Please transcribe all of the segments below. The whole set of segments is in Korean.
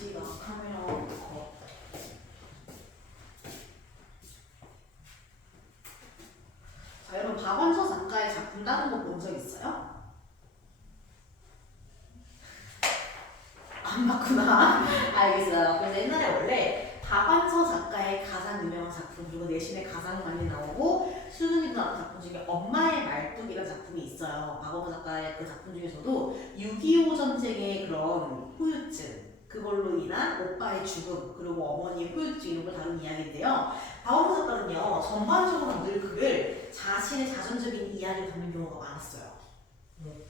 지가 카메라 거. 자, 여러분 박원서 작가의 작품 다른 거 본 적 있어요? 안 봤구나. 알겠어요. 그래서 옛날에 원래 박완서 작가의 가장 유명한 작품 그리고 내신에 가장 많이 나오고 수능에도 나온 작품 중에 엄마의 말뚝이라는 작품이 있어요. 박원서 작가의 그 작품 중에서도 6.25 전쟁의 그런 후유증 그걸로 인한 오빠의 죽음 그리고 어머니의 후유증 이런 걸 다룬 이야기인데요. 박원서 작가는요 전반적으로 늘 글을 자신의 자전적인 이야기를 담는 경우가 많았어요.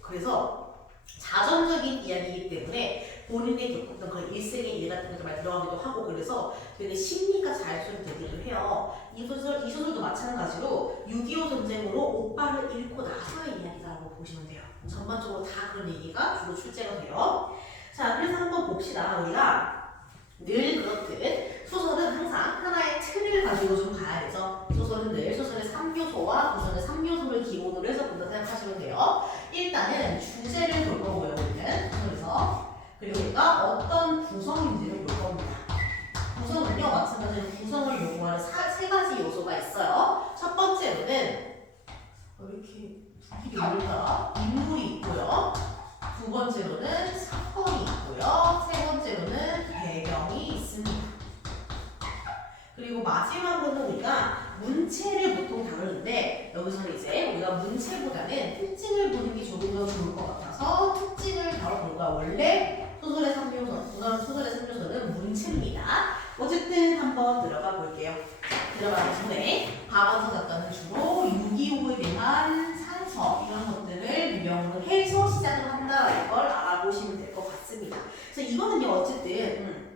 그래서 자전적인 이야기이기 때문에 본인이 겪었던 그런 일생의 일 같은 것도 많이 들어가기도 하고 그래서 되게 심리가 잘 되기도 해요. 이 소설도 마찬가지로 6.25 전쟁으로 오빠를 잃고 나서의 이야기다라고 보시면 돼요. 전반적으로 다 그런 얘기가 주로 출제가 돼요. 자, 그래서 한번 봅시다. 우리가 늘 그렇듯 소설은 항상 하나의 틀을 가지고 좀 가야 되죠. 소설은 늘 소설의 3요소와 구성의 3요소를 기본으로 해서 본다 생각하시면 돼요. 일단은 주제를 볼 거고요. 우리는 소설에서 그리고 우리가 어떤 구성인지를 볼 겁니다. 구성은요, 마찬가지로 구성을 요구하는 세 가지 요소가 있어요. 첫 번째로는 왜 이렇게 두끼리 올릴까? 인물이 있고요. 두 번째로는 사건이 있고요. 세 번째로는 배경이 있습니다. 그리고 마지막으로는 우리가 문체를 보통 다루는데 여기서는 이제 우리가 문체보다는 특징을 보는 게 조금 더 좋을 것 같아서 특징을 다뤄볼 거야. 원래 소설의 3요소는 문체입니다. 어쨌든 한번 들어가 볼게요. 들어가기 전에 박원서 작가는 주로 6.25에 대한 상서 이런 것들을 유형으로 해서 시작을 한다는 걸 알아보시면 될 것 같습니다. 그래서 이거는요 어쨌든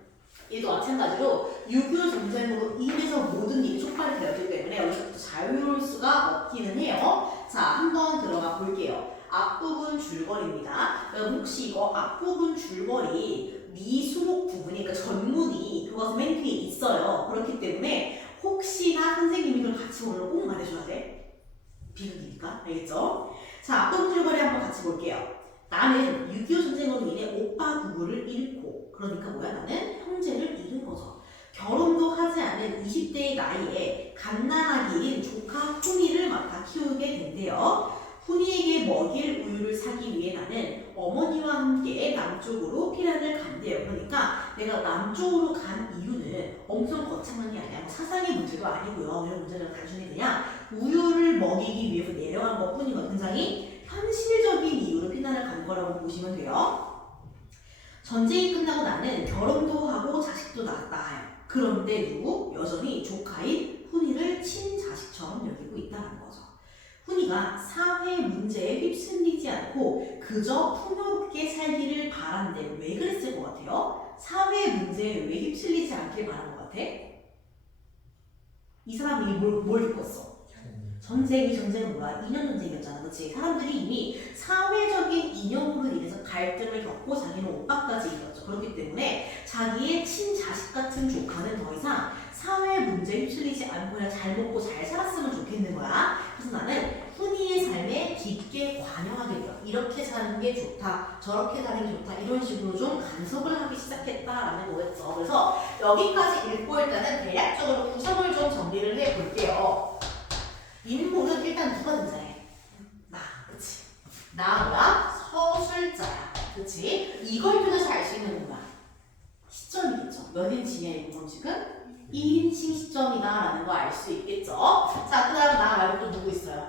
얘도 마찬가지로 6.25 전쟁으로 인해서 모든 일이 촉발이 되었기 때문에 여기서부터 자유로울 수가 없기는 해요. 자, 한번 들어가 볼게요. 앞부분 줄거리입니다. 여러분 혹시 이거 앞부분 줄거리 미수목 부분이 그러니까 전문이 그것은 맨 뒤에 있어요. 그렇기 때문에 혹시나 선생님이 그걸 같이 오늘 꼭 말해줘야 돼. 비극이니까 알겠죠? 자, 앞부분 줄거리 한번 같이 볼게요. 나는 6.25 전쟁으로 인해 오빠 부부를 잃고 그러니까 뭐야 나는 형제를 잃은 거죠. 결혼도 하지 않은 20대의 나이에 갓난아기인 조카 훈이를 맡아 키우게 된대요. 훈이에게 먹일 우유를 사기 위해 나는 어머니와 함께 남쪽으로 피란을 간대요. 그러니까 내가 남쪽으로 간 이유는 엄청 거창한 게 아니라 사상의 문제도 아니고요. 이런 문제는 단순히 그냥 우유를 먹이기 위해서 내려간 것 뿐이고 굉장히 현실적인 이유로 피난을 간 거라고 보시면 돼요. 전쟁이 끝나고 나는 결혼도 하고 자식도 낳아요. 그런데 누구? 여전히 조카인 훈이를 친자식처럼 여기고 있다는 거죠. 훈이가 사회 문제에 휩쓸리지 않고 그저 풍요롭게 살기를 바란데 왜 그랬을 것 같아요? 사회 문제에 왜 휩쓸리지 않길 바란 것 같아? 이 사람이 뭘 겪었어? 전쟁은 뭐야? 이념 전쟁이었잖아, 그렇지? 사람들이 이미 사회적인 이념으로 인해서 갈등을 겪고 자기는 옥박까지 이뤘죠. 그렇기 때문에 자기의 친자식 같은 조카는 더 이상 사회 문제에 휩쓸리지 않고 그냥 잘 먹고 잘 살았으면 좋겠는 거야. 그래서 나는 훈이의 삶에 깊게 관여하게 돼요. 이렇게 사는 게 좋다, 저렇게 사는 게 좋다 이런 식으로 좀 간섭을 하기 시작했다라는 거겠죠. 그래서 여기까지 읽고 일단은 대략적으로 구성을 좀 정리를 해볼게요. 인물은 일단 누가 등장해? 나, 그치? 나가 서술자야, 그치? 이걸 통해서 알 수 있는 건가? 시점이겠죠. 몇 인칭이야, 이건 지금? 1인칭 시점이다라는 거 알 수 있겠죠? 자, 그 다음 나 말고 또 누구 있어요?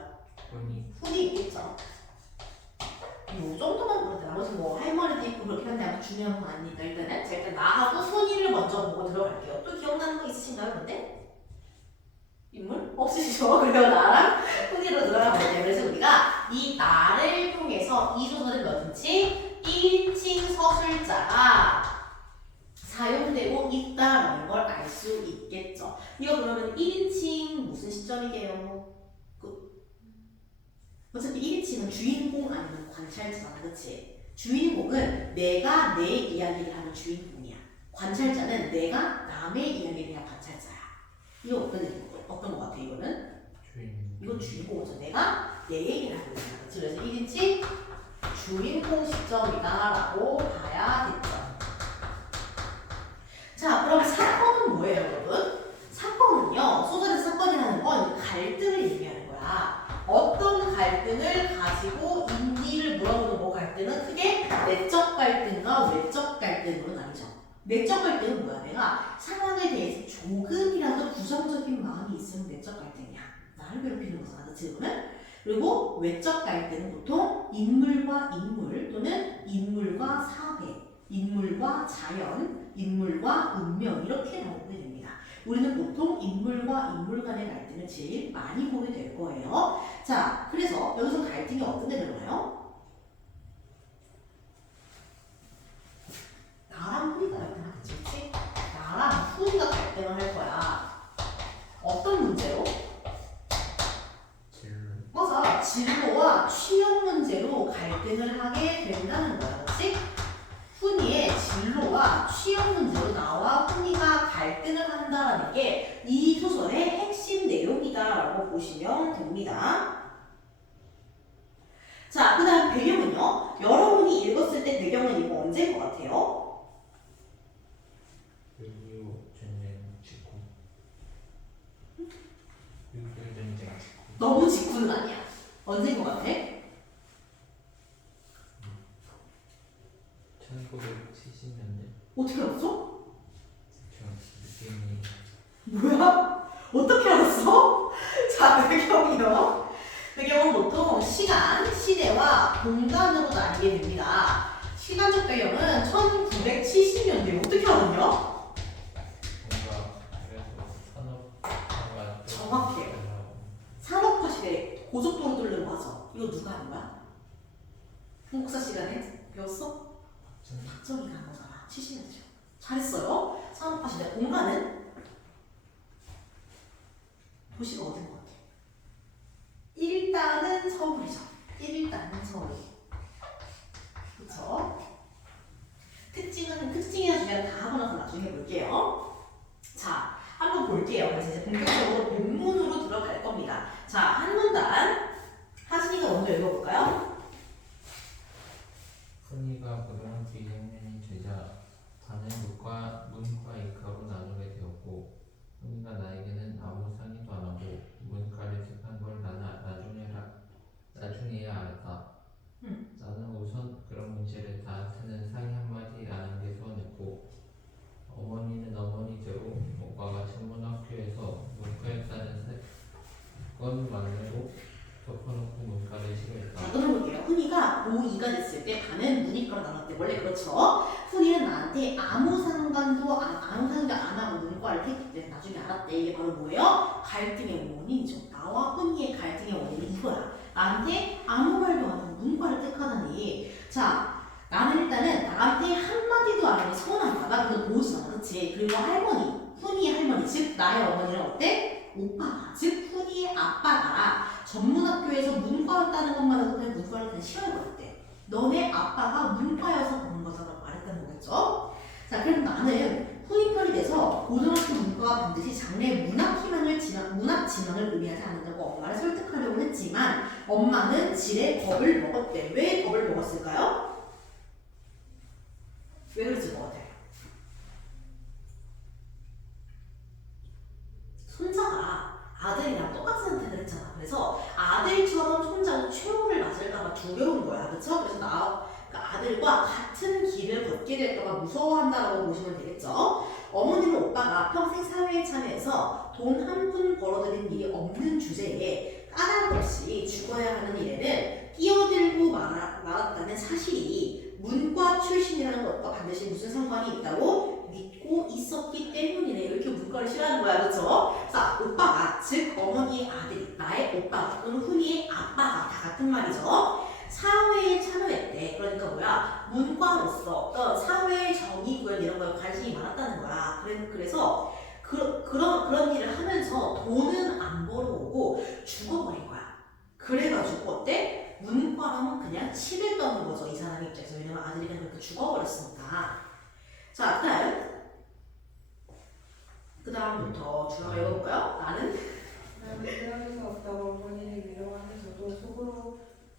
훈이 있겠죠? 이 정도만 그런데 나머지 뭐 할머니도 있고 그렇긴 한데 아무 중요한 건 아니니까 일단은 자, 일단 나하고 훈이를 먼저 보고 들어갈게요. 또 기억나는 거 있으신가요, 근데? 인물? 없으시죠? 그래요. 나랑 훈이로 들어가 볼게요. 그래서 우리가 이 나를 통해서 이 소설은 뭐든지 1인칭 서술자가 사용되고 있다라는 걸 알 수 있겠죠. 이거 그러면 1인칭 무슨 시점이게요? 어차피 1인칭은 주인공 아니면 관찰자잖아, 그치? 주인공은 내가 내 이야기를 하는 주인공이야. 관찰자는 내가 남의 이야기를 하는 관찰자야. 이거 어떤 것 같아, 이거는? 이건 주인공이죠. 내가 내 얘기를 하고 있는 거지. 그래서 1인칭 주인공 시점이다 라고 봐야 겠죠. 내적 갈등은 뭐야? 내가 상황에 대해서 조금이라도 부정적인 마음이 있으면 내적 갈등이야. 나를 괴롭히는 거잖아. 그치? 그러면? 그리고 외적 갈등은 보통 인물과 인물 또는 인물과 사회, 인물과 자연, 인물과 운명 이렇게 나오게 됩니다. 우리는 보통 인물과 인물 간의 갈등을 제일 많이 보게 될 거예요. 자, 그래서 여기서 갈등이 어떤 데 들어가요? 나랑 훈이가 갈등하겠지, 그치? 나랑 훈이가 갈등을 할 거야. 어떤 문제로? 맞아. 진로와 취업 문제로 갈등을 하게 된다는 거야. 그치? 훈이의 진로와 취업 문제로 나와 훈이가 갈등을 한다는 게 이 소설의 핵심 내용이다라고 보시면 됩니다. 자, 그 다음 배경은요. 여러분이 읽었을 때 배경은 이거 언제인 것 같아요? 6.25 전쟁 직후. 6.25 전쟁 직후. 너무 직후는 아니야. 언제인 것 같아? 1970년대. 어떻게 알았어? 저 느낌이 뭐야? 어떻게 알았어? 자, 배경이요. 배경은 보통 시간, 시대와 공간으로 나뉘게 됩니다. 시간적 배경은 1970년대. 어떻게 알았냐? 뭔가 그래서 산업화가 좀 정확해요. 되더라고. 산업화 시대, 고속도로 뚫는 거 하죠. 이거 누가 하는 거야? 한국사 시간에 배웠어? 박정희가 한 거잖아. 70년대죠. 잘했어요. 산업화 시대. 공간은? 도시가 어딘 것 같아? 일단은 서울이죠. 일단은 서울. 그쵸? 특징이나 주제는 다 하고 나서 나중에 해볼게요. 자, 한번 볼게요. 그래서 이제 본격적으로 본문으로 들어갈 겁니다. 자, 한 문단. 하진이가 먼저 읽어볼까요? 훈이가 고등학교 2학년이 되자 반은 문과 이과로 나누게 되었고 훈이가 나에게는 아무 상의도 안 하고 문과를 택한 걸 나는 나중에야 알았다. 나는 우선 그런 문제를 나한테는 상의 한마디 안 한 게 서운했고 어머니는 어머니대로 오빠가 천문학교에서 문과였다는 사건만으로 덮어놓고 문과를 싫어했다. 자, 끊어볼게요. 훈이가 고2가 됐을 때 반은 문이과로 나눴대. 원래 그렇죠. 훈이는 나한테 아무 상관도 안 하고 문과를 택했기 때문에 나중에 알았대. 이게 바로 뭐예요? 갈등의 원인이죠. 나와 훈이의 갈등의 원인은 이거야. 나한테 아무 말도 안 하고 문과를 택하다니. 자, 나는 일단은 나한테 한마디도 안 하고 서운한 거야. 나 그거 보지마. 그치? 그리고 할머니, 훈이의 할머니, 즉 나의 어머니는 어때? 오빠가, 즉 훈이의 아빠가 전문학교에서 문과였다는 것만으로도 그냥 문과를 그냥 싫어해버렸대. 너네 아빠가 문과여서 그런 거잖아 말했다는 거겠죠? 자, 그럼 나는 후임편이 돼서 고등학교 문과가 반드시 장래 문학 진학을 의미하지 않는다고 엄마를 설득하려고 했지만 엄마는 질의 겁을 먹었대. 왜 겁을 먹었을까요? 왜 그랬을 것 같아요? 손자가 아들이랑 똑같은 선택을 했잖아. 그래서 아들처럼 손자도 최후를 맞을까봐 두려운 거야. 그쵸? 그래서 그러니까 아들과 같은 길을 걷게 될까봐 무서워한다고 보시면 되겠죠? 어머니는 오빠가 평생 사회에 참여해서 돈 한 푼 벌어들인 일이 없는 주제에 까닭없이 죽어야 하는 일에는 끼어들고 말았다는 사실이 문과 출신이라는 것과 반드시 무슨 상관이 있다고 믿고 있었기 때문이네. 이렇게 문과를 싫어하는 거야. 그쵸? 자, 오빠가, 즉 어머니의 아들이, 나의 오빠가 또는 훈이의 아빠가 다 같은 말이죠. 사회에 참여했대. 그러니까 뭐야? 문과로서 어떤 사회 정의 구현 이런 거에 관심이 많았다는 거야. 그래서 그런 일을 하면서 돈은 안 벌어오고 죽어버린 거야. 그래가지고 어때? 문과라면 그냥 치를 떠는 거죠. 이 사람 입장에서. 왜냐면 아들이 그냥 그렇게 죽어버렸으니까. 자, 그 다음부터 주아가 읽어볼까요? 나는 그럴 수 없다고 어머니를 위로하면서도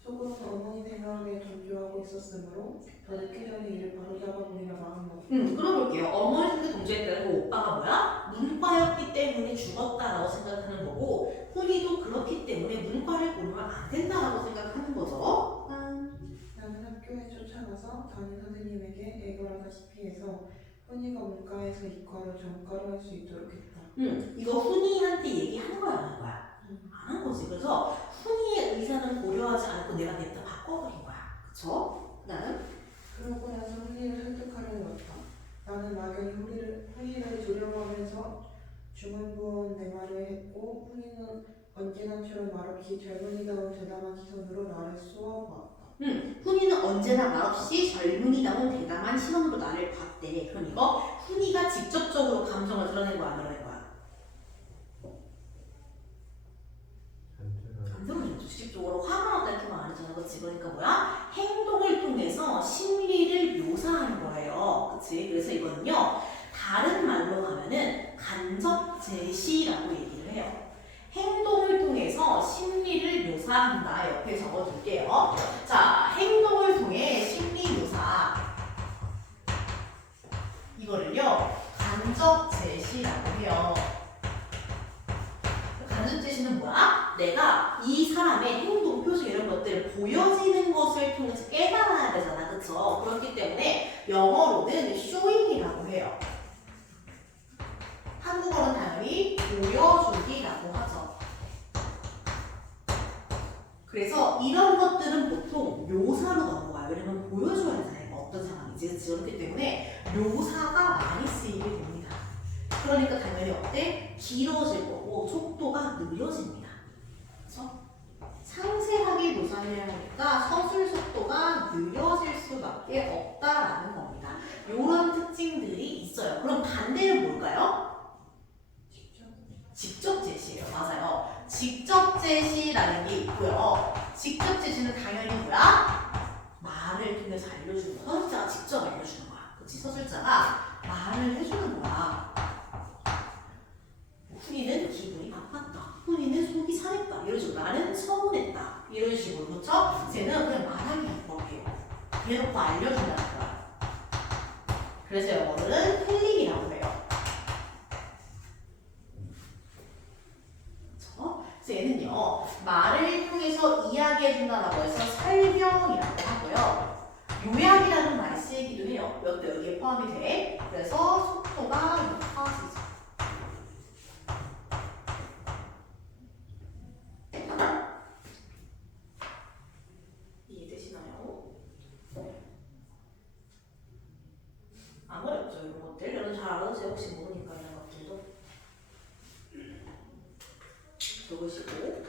속으로는 어머니 생각에 동조하고 있었으므로 더 늦기 전에 이를 바로잡아보리라 마음먹었다. 끌어볼게요. 어머니 생각에 동조했다는 거 오빠가 뭐야? 문과였기 때문에 죽었다라고 생각하는 거고 훈이도 그렇기 때문에 문과를 고르면 안 된다라고 생각하는 거죠. 나는 학교에 쫓아가서 담임 선생님에게 애걸하다시피 해서 훈이가 문과에서 이과로 전과를 할 수 있도록 했다. 이거 훈이한테 얘기한 거야, 안 한 거야? 안 한 거지. 그래서 훈이의 의사는 고려하지 않고 내가 냈다 바꿔버린 거야. 그쵸? 그다음 그러고 나서 훈이를 설득하려고 했다. 나는 막연히 훈이를 두려워하면서 주문부원 내 말을 했고 훈이는 언제나처럼 말없이 젊은이다운 대담한 시선으로 나를 쏘아보았다. 훈이는 언제나 말없이 젊은이다운 대담한 시선으로 나를 봤대. 그럼 이거 훈이가 직접적으로 감정을 드러낸 거야, 안 드러낸 거야? 감정을 직접적으로 화가 났다 이렇게 말하잖아. 그치? 그러니까 뭐야? 행동을 통해서 심리를 묘사하는 거예요. 그치? 그래서 이거는요, 다른 말로 하면은 간접 제시라고 얘기를 해요. 행동을 통해서 심리를 묘사한다. 옆에 적어둘게요. 자, 행동을 통해 심리 묘사. 이거를요, 간접 제시라고 해요. 간접 제시는 뭐야? 내가 이 사람의 행동, 표정 이런 것들을 보여지는 것을 통해서 깨달아야 되잖아. 그쵸? 그렇기 때문에 영어로는 showing이라고 해요. 한국어는 당연히 보여주기라고 하죠. 그래서 이런 것들은 보통 묘사로 넘어가요. 왜냐면 보여줘야 되잖아요. 어떤 상황인지. 그치? 그렇기 때문에 묘사가 많이 쓰이게 됩니다. 그러니까 당연히 어때? 길어질 거고 속도가 느려집니다. 그렇죠? 상세하게 묘사해야 하니까 서술 속도가 느려질 수밖에 없다라는 겁니다. 이런 특징들이 있어요. 그럼 반대는 뭘까요? 직접 제시예요. 맞아요. 직접 제시라는 게 있고요. 직접 제시는 당연히 뭐야? 말을 통해서 알려주는 거야. 서술자가 직접 알려주는 거야. 그치? 서술자가 말을 해주는 거야. 훈이는 기분이 나빴다. 훈이는 속이 상했다. 이런 식으로 나는 서운했다. 이런 식으로. 그렇죠? 쟤는 그냥 말하기 기뻐해요. 대놓고 알려준다는 거야. 그래서 영어는 텔링이라고 해요. 그래서 얘는요, 말을 통해서 이야기해준다라고 해서 설명이라고 하고요. 요약이라는 말이 쓰이기도 해요. 이것도 여기에 포함이 돼. 그래서 속도가 높아지죠. 이해되시나요? 안 어렵죠, 이런 것들. 여러분 잘 알아두세요. 혹시 모르니까 이런 것들도. 적으시고.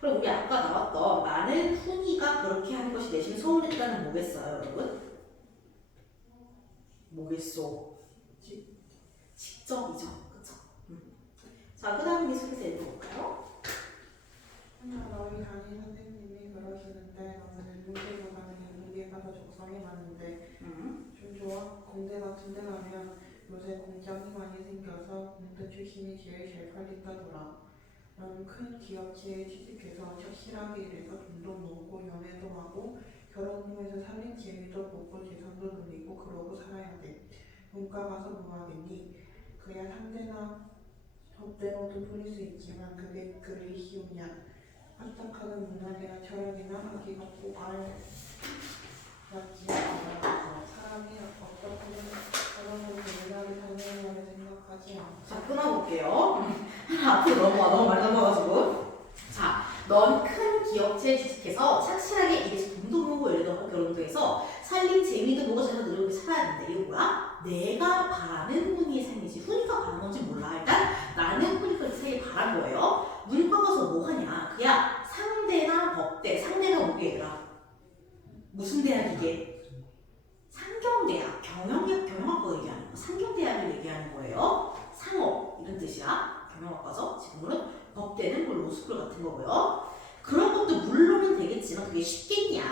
그럼 우리 아까 나왔던 나는 훈이가 그렇게 하는 것이 내심 서운했다는 뭐겠어요, 여러분? 뭐겠소? 직접이죠, 그쵸? 자, 그 다음 계속해서 읽어볼까요? 너희 담임 선생님이 그러시는데 너는 문제보다는 인문계가 더 적성에 맞는데 좀 좋아? 공대 같은 데 가면 요새 공장이 많이 생겨서 공대 출신이 제일 잘 팔린다더라. 너는 큰 기업체에 취직해서 착실하게 일해서 돈도 모으고 연애도 하고 결혼 후에서 살림 재미도 보고 재산도 늘리고 그러고 살아야 돼. 문과 가서 뭐 하겠니? 그야 상대나 법대로도 풀릴 수 있지만 그게 그리 쉬우냐? 합작하는 문학이나 철학이나 하기가 꼭 맞지 않아서 사람이 어떻게 결혼을 대단하게 살려고 생각하지 않고. 자, 끊어볼게요. 앞으로 너무 말 넘어가지고. 자, 넌 큰 기업체에 취직해서 착실하게 일해서 돈도 모으고 예를 들어 결혼도 해서 살림 재미도 보고 잘 늘고 살아야 된다. 이거 뭐야? 내가 바라는 훈이의 삶이지. 훈이가 바라는 건지 몰라. 일단 나는 훈이가 그 사이에 바란 거예요. 문과 가서 뭐 하냐? 그야 상대나 법대. 상대가 뭐게 얘들아? 무슨 대학이게? 상경대학. 경영학과 얘기하는 거. 상경대학을 얘기하는 거예요. 상업 이런 뜻이야. 경영학과죠. 지금은 법대는 뭐 로스쿨 같은 거고요. 그런 것도 물론은 되겠지만 그게 쉽겠냐?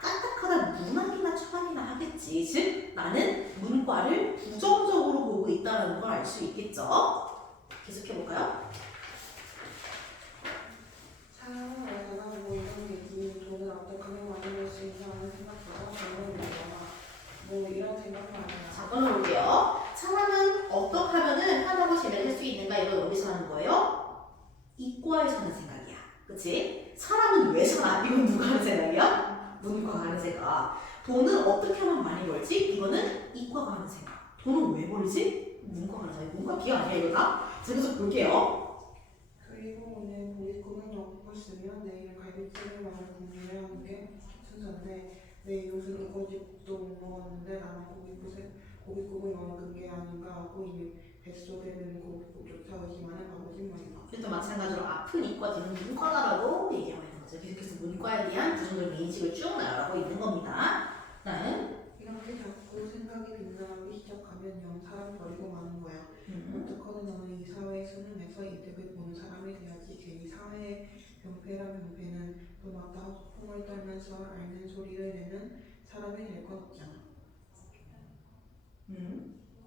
까딱하다 문학이나 철학이나 하겠지. 즉 나는 문과를 부정적으로 보고 있다는 걸 알 수 있겠죠. 계속해볼까요? 사람은 내가 뭐 이런 얘기 돈을 어떻게 만들 수 있나 하는 생각보다 돈을 내거나 뭐 이런 생각은 아니야. 자, 끊어볼게요. 사람은 어떻게 하면은 하나고 재미를 할 수 있는가? 이걸 여기서 하는 거예요? 이과에서 하는 생각이야. 그치? 사람은 왜 살아? 이건 누가 하는 생각이야? 문과가 하는 생각. 돈을 어떻게 하면 많이 벌지? 이거는 이과가 하는 생각. 돈을 왜 벌지? 문과가 하는 생각. 문과 비하 아니야 이거 다? 자, 그래서 볼게요. 그리고 오늘 고깃국은 영국을 쓰면 내일은 갈비찜을 말을 공유해야 하는 게 순서인데 내 이웃은 우거지국도 못 먹었는데 나는 고깃국을 먹은 게 아닌가 하고 이미 뱃속에 있는 고깃국조차 의심하는 바보진 말이다. 또 마찬가지로 아픈 이과지는 문과다라고 얘기하고 있는 거죠. 계속해서 문과에 대한 부정적인 인식을 쭉 나열하고 있는 겁니다. 다음. 이렇게 자꾸 생각이 빗나가기 시작하면 사람 버리고 마는 거야. 어떻거든 너는 이 사회의 수능에서 이득을 보는 사람이 돼야지. 괜히 사회의 병폐란 병폐는 또 맞다 허풍을 떨면서 앓는 소리를 내는 사람이 될 건 없잖아.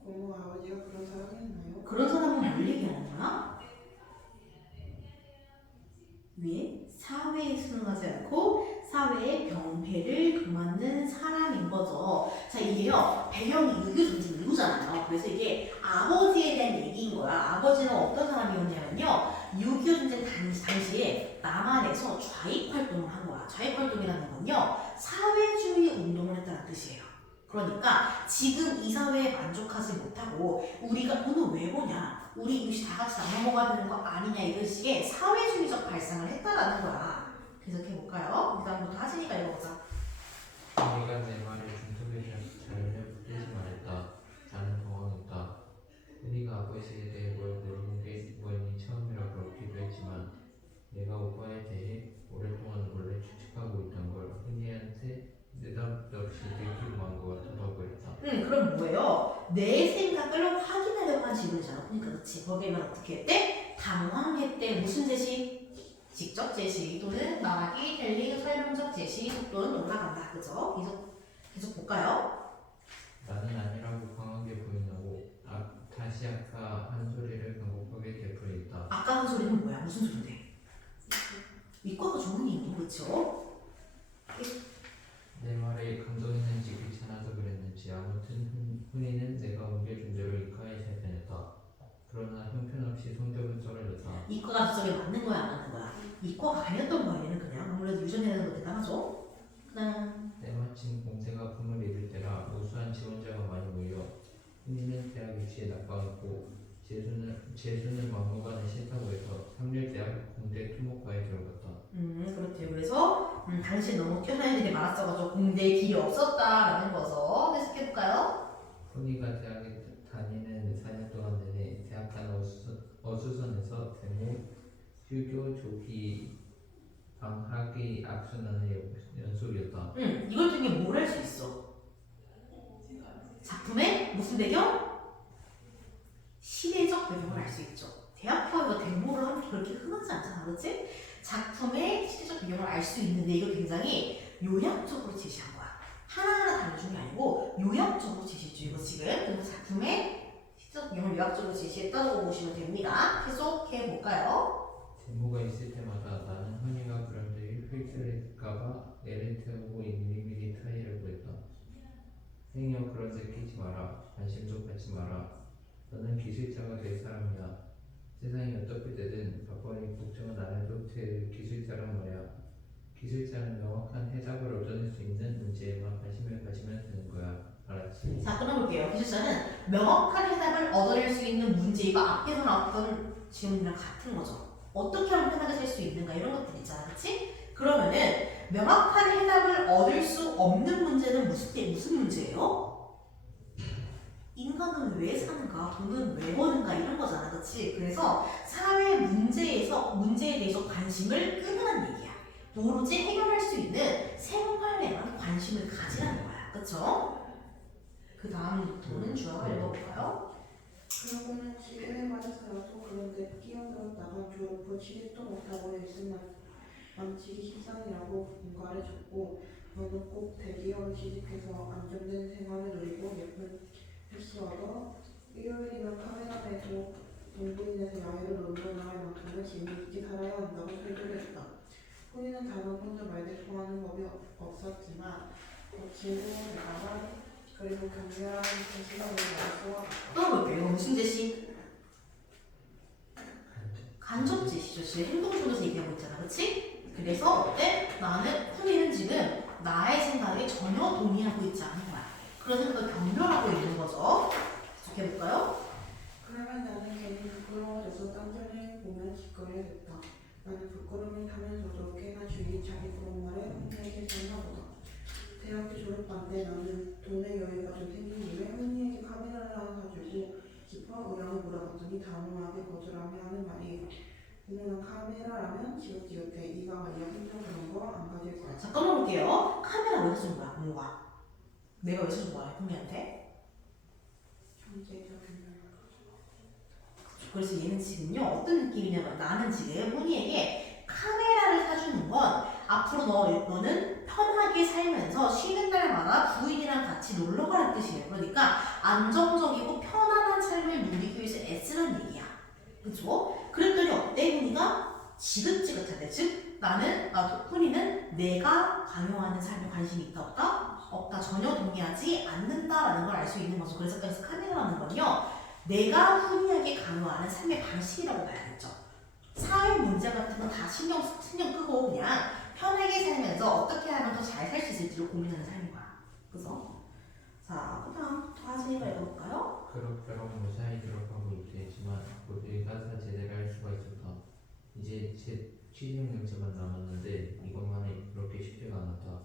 고모 아버지가 그런 사람이었나요? 그런 사람은 뭘 얘기하는 거야? 위에 사회에 순응하지 않고 사회의 병폐를 금하는 사람인 거죠. 자, 이게요 배경이 유교 전쟁 그래서 이게 아버지에 대한 얘기인 거야. 아버지는 어떤 사람이었냐면요 6.25 전쟁 당시에 남한에서 좌익 활동을 한 거야. 좌익 활동이라는 건요 사회주의 운동을 했다는 뜻이에요. 그러니까 지금 이 사회에 만족하지 못하고 우리가 돈을 왜 보냐, 우리 이웃이 다 같이 나눠 먹어야 되는 거 아니냐 이런 식의 사회주의적 발상을 했다라는 거야. 계속해볼까요? 그 다음부터 하진이가 읽어보자. 네가 내 말에 중턱에 잘못 붙들지 말했다. 나는 당황했다. 흔히가 아버지에 대해 뭘 물어본 게 이번이 처음이라 그렇기도 했지만 내가 오빠에 대해 오랫동안 원래 추측하고 있던 걸 흔히한테 느닷없이 들키고 만 것 같다고 했다. 그럼 뭐예요? 내 생각을 확인하려고 한 질문이잖아. 그러니까 그치. 거기에만 어떻게 했대? 당황했대. 무슨 제시? 직접 제시 또는 말하기, 텔링, 설명적 제시 속도는 올라간다. 그죠? 계속 볼까요? 나는 아니라고 강하게 부인하고 다시 아까 한 소리를 반복하게 되풀이했다. 아까 한 소리는 뭐야? 무슨 소리인데? 이과가 좋은 이유, 그쵸? 내 말에 감동했는지 귀찮아서 그랬는지 아무튼 훈이는 내가 옮겨준 대로 이과에 잘 다녔다. 그러나 형편없이 성적은 떨어졌다. 이과가 저게 맞는 거야, 안 맞는 거야? 이과가 아니었던 거야, 얘는 그냥. 아무래도 유전이라는 거 대단하죠? 그다음. 때마침 공세가 품을 잃을 때라 우수한 지원자가 많이 모여 훈이는 대학 입시에 낙방했고 재수는 막무가내 싫다고 해서 상렬대학 공대 토목과에 들어갔다. 그렇대요. 그래서 당시 너무 뛰어난 일이 많았어가지고 공대에 길이 없었다라는 거죠. 계속해볼까요? 훈이가 대학에 다니는 4년 동안 내내 대학 간 어수선에서 대목, 휴교, 조기, 방학이 악순환의 연속이었다. 이걸 통해 뭘 할 수 있어? 작품의 무슨 배경? 시대적 배경을 알 수 있죠. 대학교에서 데모를 하는 게 그렇게 흔하지 않잖아, 그렇지? 작품의 시대적 배경을 알 수 있는데 이거 굉장히 요약적으로 제시한 거야. 하나하나 달려준 게 아니고 요약적으로 제시했죠, 이거 지금. 그래서 작품의 시대적 배경을 요약적으로 제시했다고 보시면 됩니다. 계속해 볼까요? 데모가 있을 때마다 나는 훈이가 그런데 휩쓸릴까봐 애를 태우고 미리미리 타이를 구했다. 행여 그런 데 끼지 마라. 관심도 갖지 마라. 너는 기술자가 될 사람이야. 세상이 어떻게 되든 바빠니 걱정은 안 해도 될 기술자란 말이야. 기술자는 명확한 해답을 얻어낼 수 있는 문제에만 관심을 가지면 되는 거야. 알았지? 자, 끊어볼게요. 기술자는 명확한 해답을 얻어낼 수 있는 문제가 앞에서 나왔던 질문이랑 같은 거죠. 어떻게 하면 편하게 살 수 있는가 이런 것들 있잖아, 그렇지? 그러면은 명확한 해답을 얻을 수 없는 문제는 무슨 문제예요? 인간은 왜 사는가, 돈은 왜 버는가 이런 거잖아, 그렇지? 그래서 사회 문제에 대해서 관심을 끄는 얘기야. 오로지 해결할 수 있는 생활에만 관심을 가지라는 거야, 그렇죠? 그 다음부터는 주어가 읽어볼까요? 그러고는 지금에 맞았어도 그런데 끼어들었다가 졸업후 취직도 못하고 있으면 망치기 십상이라고 공가를 줬고 너는 꼭 대기업에 취직해서 안정된 생활을 누리고 예쁜 패스 얻어 일요일이면 카메라맨으로 동부인에서 야외를 놀러 나갈 만큼은 재미있게 살아야 한다고 설교를 했다. 훈이는 단어 혼자 말대꾸하는 법이 없었지만 거칠고 대단한 그리고 경계하는 자신감을 말소와 끊어볼게요. 이거 무슨 제시? 간접 제시죠. 지금 행동 속에서 얘기하고 있잖아, 그렇지? 그래서 어때? 나는 훈이는 지금 나의 있지 않은 거야. 그런 생각을 경멸하고 있는 거죠. 계속 해볼까요? 그러면 나는 괜히 부끄러워져서 딴 편을 보면 기꺼이 됐다. 나는 부끄러움을 타면서도 꽤나 주위 자기 그런 말에 혼자에게 썼나 보다. 대학교 졸업반 때 나는 돈의 여유가 좀 생긴 김에 혼이에게 카메라를 하나 사주고 싶어 의향을 물어봤더니 단호하게 거절하며 하는 말이 부모는 카메라라면 지긋지긋해. 이가 만약 힘들어 그런 거 안 가질 거야. 자, 끊어볼게요. 카메라 왜 사준 거야, 부모가? 내가 왜 사준 거야, 훈이한테? 경제적인 그래서 얘는 지금요, 어떤 느낌이냐면 나는 지금 훈이에게 카메라를 사주는 건 앞으로 너는 편하게 살면서 쉬는 날마다 부인이랑 같이 놀러 가는 뜻이에요. 그러니까 안정적이고 편안한 삶을 누리기 위해서 애쓰는 얘기야. 그쵸? 그랬더니 어때? 훈이가 지긋지긋하대. 즉 훈이는 내가 강요하는 삶에 관심이 있다 없다? 없다. 전혀 동의하지 않는다라는 걸 알 수 있는 거죠. 그래서 카메라라는 건요, 내가 훈이에게 강요하는 삶의 방식이라고 봐야겠죠. 사회 문제 같은 거 다 신경 끄고 그냥 편하게 살면서 어떻게 하면 더 잘 살 수 있을지를 고민하는 삶인 거야. 그래서 자, 그다음부터 하진이가 읽어볼까요? 그럭저럭 무사히 들어가고 있지만 고도의 가사 제대로 할 수가 있었다. 이제 제 취직 문제만 남았는데 이것만이 그렇게 쉽지가 않았다.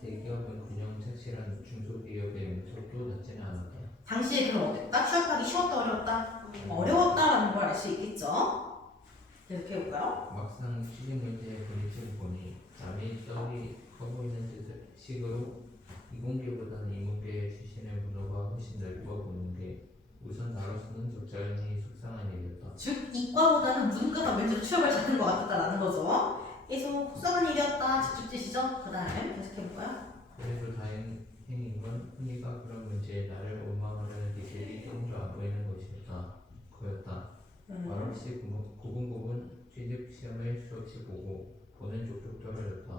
대기업은 균형 착실한 중소기업의 면접도 낮지는 않았다. 당시에 그럼 어땠다? 취업하기 쉬웠다 어려웠다? 어려웠다라는 걸 알 수 있겠죠? 이렇게 해볼까요? 막상 취직 문제에 부딪히고 보니 남이 떡이 커 보이는 식으로 이공계보다는 이공계의 출신의 문화가 훨씬 넓어 보이는 게 우선 나로서는 적절히 속상한 일이었다. 즉 이과보다는 문과가 면접 취업을 잘한 것 같았다라는 거죠. 그래서 속상한 일이었다. 직접 뜻이죠. 그 다음 계속해볼까요? 그래도 다행인 건 흔히가 그런 문제에 나를 원망하려는 기질이 조금도 안 보이는 거였다. 말없이 고분고분 취직 시험을 수없이 보고 보는 족족 떨어졌다.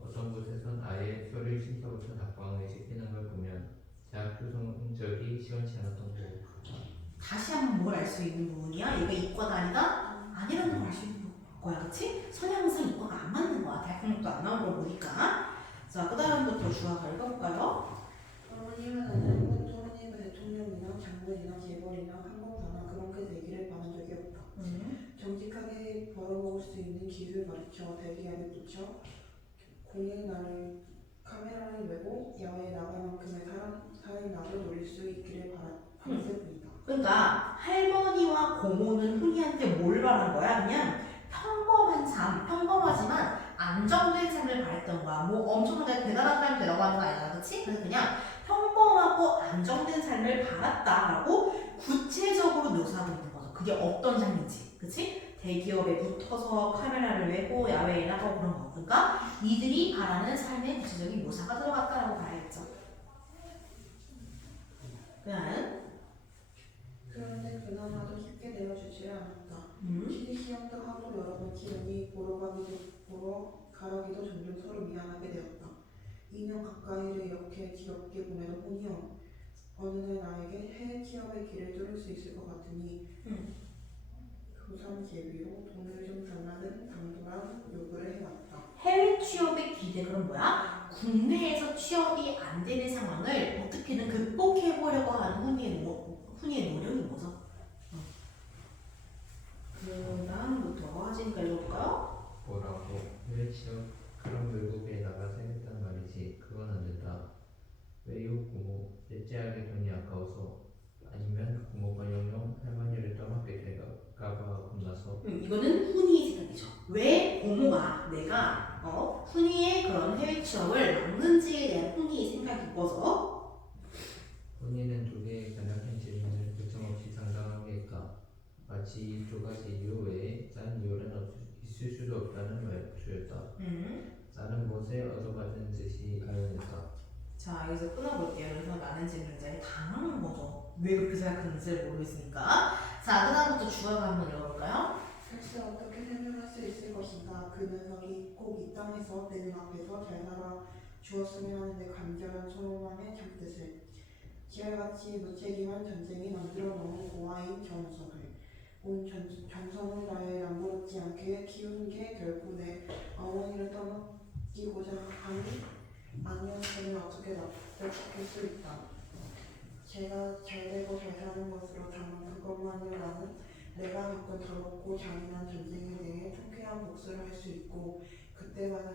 어떤 곳에선 아예 서류 심사부터 낙방을 시키는 걸 보면 대학교 성적이 시원치 않았던 것 같다. 다시 한번 뭘 알 수 있는 부분이야? 얘가 이과가 아니다? 아니라는 걸 알 수 있는 거야. 그치? 성향상 이과가 안 맞는 거야. 대학 등록도 안 나온 걸 보니까. 자, 그 다음부터 주아가 읽어볼까요? 어머님은 한 번도 어머님은 대통령이나 장관이나 재벌이나 항공사나 그런 게 되기를 바란 적이 없다. 정직하게 벌어먹을 수 있는 기술 가르쳐 대기업에 붙여 공익 날을 카메라를 메고 야외에 나갈 만큼의 사람이 나도 노릴 수 있기를 바랐을 뿐이다. 그러니까 할머니와 고모는 훈이한테 뭘 바란 거야? 그냥 평범한 삶, 평범하지만 안정된 삶을 바랬던 거야. 뭐 엄청나게 대단한 삶이 되라고 하는 거 아니야, 그치? 그래서 그냥 평범하고 안정된 삶을 바랐다라고 구체적으로 묘사하고 있는 거죠. 그게 어떤 삶인지, 그치? 대기업에 붙어서 카메라를 메고 야외에 나가고 그런 거. 그러니까 이들이 바라는 삶의 구체적인 묘사가 들어갔다라고 봐야겠죠. 그냥 그런데 그나마도 쉽게 내어주지를 않았다. 취직 시험도 하고 여러 번 치르니 보러 가라기도 점점 서로 미안하게 되었다. 2년 가까이를 이렇게 지겹게 보내던 혼이여 어느 날 나에게 해외 취업의 길을 뚫을 수 있을 것 같으니 교삼계비로 돈을 좀 달라는 당돌한 요구를 해왔다. 해외 취업의 기대 그럼 뭐야? 국내에서 취업이 안 되는 상황을 어떻게든 극복해 보려고 하는 훈이의 노력인 거죠. 그 다음부터 하진이가 읽어볼까요? 뭐라고? 왜 취업? 그럼 외국에 나가서 했단 말이지. 그건 안 된다. 왜요 고모? 넷째하게 돈이 아까워서 아니면 고모가 영영 할머니를 떠맡게 될까봐 겁나서. 이거는 훈이의 생각이죠. 왜 고모가 내가 훈이의 그런 해외 취업을 막는지에 대한 훈이의 생각인 거죠. 본인은 두 개의 간략한 질문을 결정 없이 당당하게 했다. 마치 이 두 가지 이유 외에 딴 이유는 있을 수도 없다는 말투였다. 나는 무엇에 얻어맞은 듯이 발언했다. 자, 여기서 끊어볼게요. 그래서 나는 지금 굉장히 당황한 거죠. 왜 그렇게 생각하는지를 모르겠으니까. 자, 그 다음부터 주아가 한번 읽어볼까요? 글쎄 어떻게 설명할 수 있을 것인가. 그 녀석이 꼭 이 땅에서 내 눈앞에서 잘 살아 주었으면 하는데 간절한 소망의 참뜻을 지하같이 무책임한 전쟁이 만들어 놓은 고아인 저 녀석을 온 정성을 다해 남부럽지 않게 키운 게 결국 내 어머니를 떠넘기고자 하니 아니었으면 어떻게 납득할 수 있다. 제가 잘 되고 잘 사는 것으로 다만 그것만이라는 내가 겪은 더럽고 잔인한 전쟁에 대해 통쾌한 복수를 할 수 있고 그때마다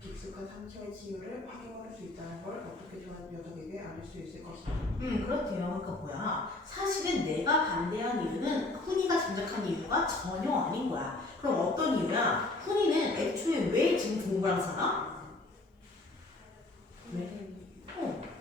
깊숙한 상처의 치유를 확인할 수 있다는 걸 어떻게 좋아하는 녀석에게 알릴 수 있을 것이다. 그렇대요. 그러니까 뭐야? 사실은 내가 반대한 이유는 훈이가 짐작한 이유가 전혀 아닌 거야. 그럼 어떤 이유야? 훈이는 애초에 왜 지금 동부랑 살아? 왜?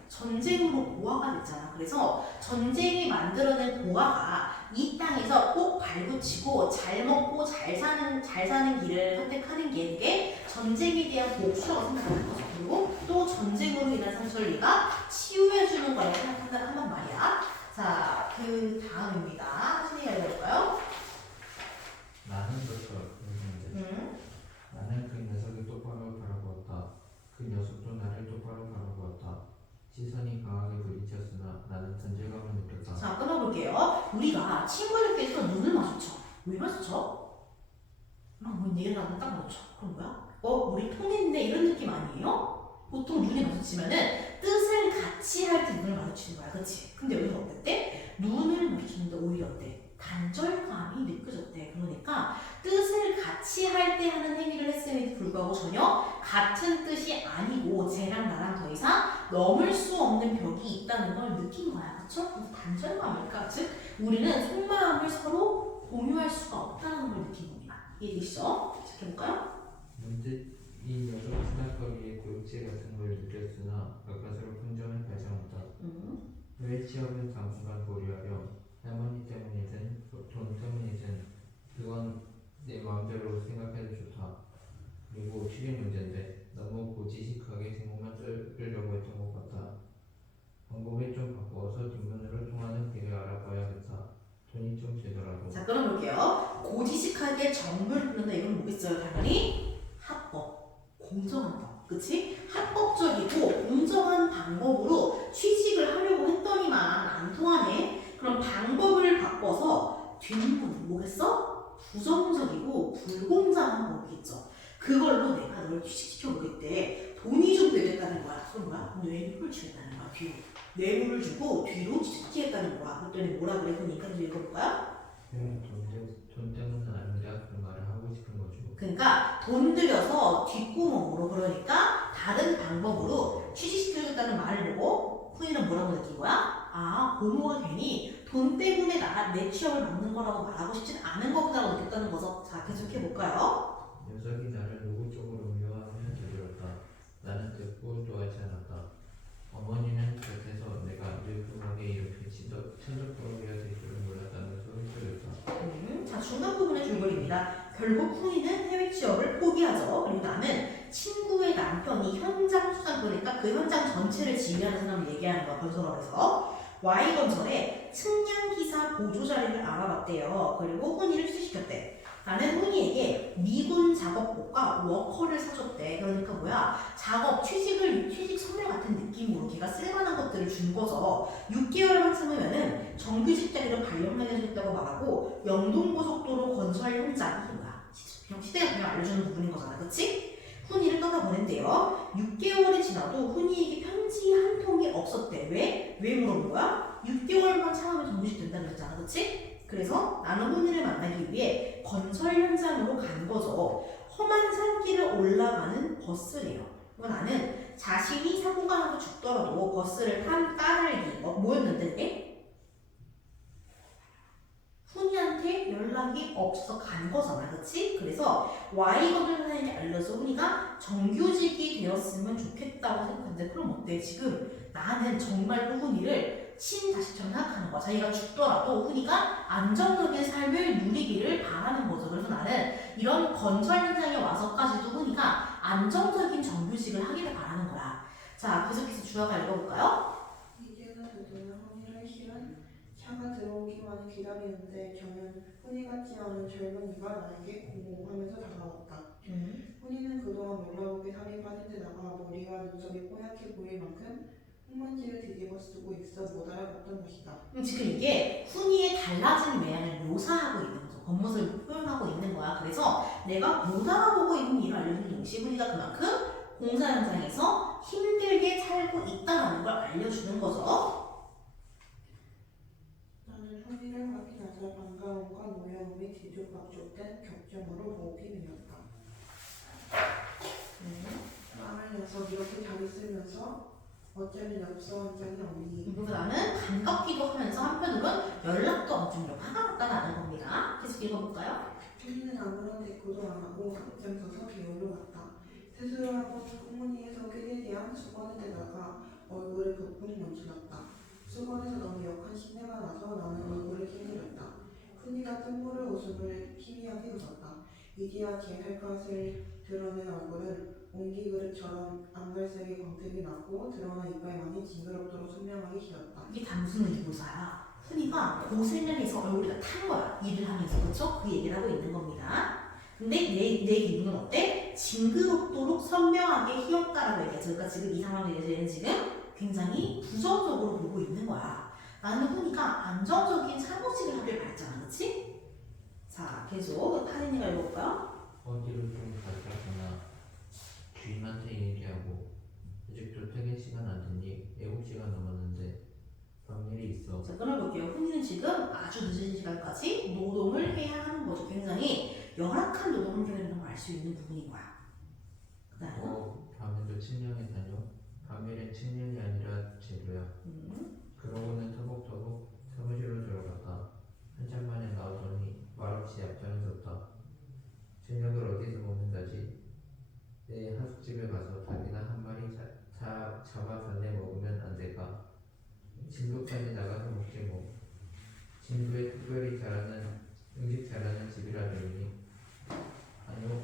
전쟁으로 고아가 됐잖아. 그래서 전쟁이 만들어낸 고아가 이 땅에서 꼭 발붙이고 잘 먹고 잘 사는 길을 선택하는 게 되게 전쟁에 대한 복수라고 생각하는 거죠. 그리고 또 전쟁으로 인한 상처를 네가 치유해주는 거라고 생각한단 말이야. 자, 그 다음입니다. 선생님이 알려볼까요? 나는부터 문제. 나는 그 녀석이 똑바로 바라보았다. 그 녀석도 나를 똑바로 바라보았다. 시선이 강하게 부딪혔으나 나는 존재감을 느꼈다. 자, 끊어볼게요. 우리가 친구들끼리서 눈을 마주쳐. 왜 마주쳐? 뭐 얘를 나는 딱 마주쳐. 그럼 뭐야? 우리 통했네 이런 느낌 아니에요? 보통 눈이 마주치면은 뜻을 같이 할 때 눈을 마주치는 거야, 그렇지? 근데 여기서 어땠대? 눈을 마주치는데 오히려 어때? 단절감이 느껴졌대. 그러니까 뜻을 같이 할 때 하는 행위를 했음에도 불구하고 전혀 같은 뜻이 아니고 쟤랑 나랑 더 이상 넘을 수 없는 벽이 있다는 걸 느낀 거야, 그렇죠? 단절감일까? 즉 우리는 속마음을 서로 공유할 수가 없다는 걸 느낀 겁니다. 이해되시죠? 시작해볼까요? 문득 이 녀석 생각하기에 고육지 같은 걸 느꼈으나 가까스로 풍정을 발견했다. 왜 취업은 당분간 보류하렴? 할머니 때문이든 돈 때문이든 그건 내 마음대로 생각해도 좋다. 그리고 취직 문제인데 너무 고지식하게 생각만 뚫으려고 했던 것 같다. 방법을 좀 바꿔서 뒷문으로 통하는 길을 알아봐야겠다. 돈이 좀 되더라도. 자, 끊어볼게요. 고지식하게 정보를 듣는다. 이건 뭐겠어요? 당연히 합법, 공정한 법, 그치? 합법적이고 공정한 방법으로 취직을 하려고 했더니만 안 통하네. 그럼 방법을 바꿔서 뒷문, 뭐겠어? 부정적이고 불공정한 법이겠죠. 그걸로 내가 널 취직시켜보겠대. 돈이 좀 되겠다는 거야. 그럼 뭐야? 뇌물을 주겠다는 거야. 뒤로. 뇌물을 주고 뒤로 취직시키겠다는 거야. 그랬더니 뭐라 그래? 그러니까 좀 읽어볼까요? 돈 때문은 아니라 그 말을 하고 싶은 거죠. 그러니까 돈 들여서 뒷구멍으로, 그러니까 다른 방법으로 취직시켜주겠다는 말을 보고 훈이는 뭐라고 느낀 거야? 아, 고모가 괜히 돈 때문에 내 취업을 막는 거라고 말하고 싶진 않은 거구나라고 느꼈다는 거죠. 자, 계속해볼까요? 녀석이 나를 누구 쪽으로 미워하면 되돌았다. 나는 듣고 또 하지 않았다. 어머니는 곁에서 내가 늙음하게 이렇게 천적거리게 될 줄은 몰랐다면서 훌쩍였다. 자, 중간 부분의 줄거리입니다. 결국 훈이는 해외 취업을 포기하죠. 그리고 나는 친구의 남편이 현장 수상, 그러니까 그 현장 전체를 지휘하는 사람을 얘기하는 거야, 건설업에서. Y건설에 측량기사 보조자리를 알아봤대요. 그리고 훈이를 취직시켰대. 나는 훈이에게 미군 작업복과 워커를 사줬대. 그러니까 뭐야? 취직 선물 같은 느낌으로 걔가 쓸만한 것들을 준 거죠. 6개월만 참으면은 정규직 자리로 발령나게 해줬다고 말하고 영동고속도로 건설 현장, 이게 뭐야? 시대가 그냥 알려주는 부분인 거잖아, 그치? 훈이를 떠나보낸대요. 6개월이 지나도 훈이에게 편지 한 통이 없었대. 왜? 왜 물어본 거야? 6개월만 참으면 정규직 된다고 했잖아, 그치? 그래서 나는 훈이를 만나기 위해 건설 현장으로 간 거죠. 험한 산길을 올라가는 버스래요. 나는 자신이 사고가 나서 죽더라도 버스를 탄 까닭이 뭐였는데? 훈이한테 연락이 없어서 간 거잖아, 그치? 그래서 Y건설 사장에게 알려서 훈이가 정규직이 되었으면 좋겠다고 생각했는데, 그럼 어때? 지금 나는 정말로 훈이를 친자식처럼 생각하는 거야. 자기가 죽더라도 훈이가 안정적인 삶을 누리기를 바라는 거죠. 그래서 나는 이런 건설 현장에 와서까지도 훈이가 안정적인 정규직을 하기를 바라는 거야. 자, 계속해서 주아가 읽어볼까요? 이제는 드디어 훈이를 실은 차가 들어오기만을 기다리는데 저는 훈이 같지 않은 젊은이가 나에게 공공하면서 다가왔다. 훈이는 그동안 놀라우게 살이 빠진 데다가 머리와 눈썹이 뽀얗게 보일 만큼 흙먼지를 뒤집어 쓰고 있어 못 알아봤던 것이다. 지금 이게 훈이의 달라진 외양을 묘사하고 있는 거죠. 겉모습을 표현하고 있는 거야. 그래서 내가 못 알아보고 있는 일을 알려준 동시에 훈이가 그만큼 공사 현장에서 힘들게 살고 있다는 걸 알려주는 거죠. 나는 훈이를 확인하자 반가움과 노여움이 뒤죽박죽된 격정으로 호흡이 밀렸다. 나는 녀석 이렇게 잘 있으면서 어쩌면 엽서 한 장이 없니? 그리고 나는 반갑기도 하면서 한편으로는 연락도 안 주려고 화가 났다는 겁니다. 계속 읽어볼까요? 훈이는 아무런 대꾸도 안 하고 앞장서서 배우러 갔다. 스스로 하고 꽃무늬에서 꾀에 대한 수건에다가 얼굴을 부푼 문질렀다. 수건에서 너무 역한 신내가 나서 나는 얼굴을 힘들였다. 훈이가 뜬모를 웃음을 희미하게 웃었다. 이제야 제 살갗을 드러낸 얼굴은 옹기 그릇처럼 안갈색의 광택이 났고 드러난 이빨만이 징그럽도록 선명하게 휘었다. 이게 단순 의료사야. 훈이가 고생을 해서 얼굴이 다 탄 거야. 일을 하면서. 그쵸? 그 얘기를 하고 있는 겁니다. 근데 내 기분은 어때? 징그럽도록 선명하게 휘었다라고 얘기하죠. 그러니까 지금 이 상황에 대해서 지금 굉장히 부정적으로 보고 있는 거야. 나는 훈이가 안정적인 사무직을 하길 바랬잖아. 그치? 자, 계속 타린이가 읽어볼까요? 어디로 좀 가져가거나 주임한테 얘기하고 아직도 퇴근 시간 안 됐니? 7시간 넘었는데 방일이 있어. 자, 끊어볼게요. 훈이는 지금 아주 늦은 시간까지 노동을 해야 하는 거죠. 굉장히 열악한 노동 환경이라는 걸 알 수 있는 부분인 거야. 그 다음. 밤에도 측량에 다녀? 밤일엔 측량이 아니라 제도야. 그러고는 터벅터벅 사무실로 들어갔다. 한참 만에 나오더니 말없이 앞장섰다. 저녁을 어디서 먹는다지? 내 하숙집에 가서 닭이나 한 마리 잡아 전에 먹으면 안 될까? 진도까지 나가서 먹지 뭐. 진도에 특별히 음식 잘하는 집이라더니 아니요,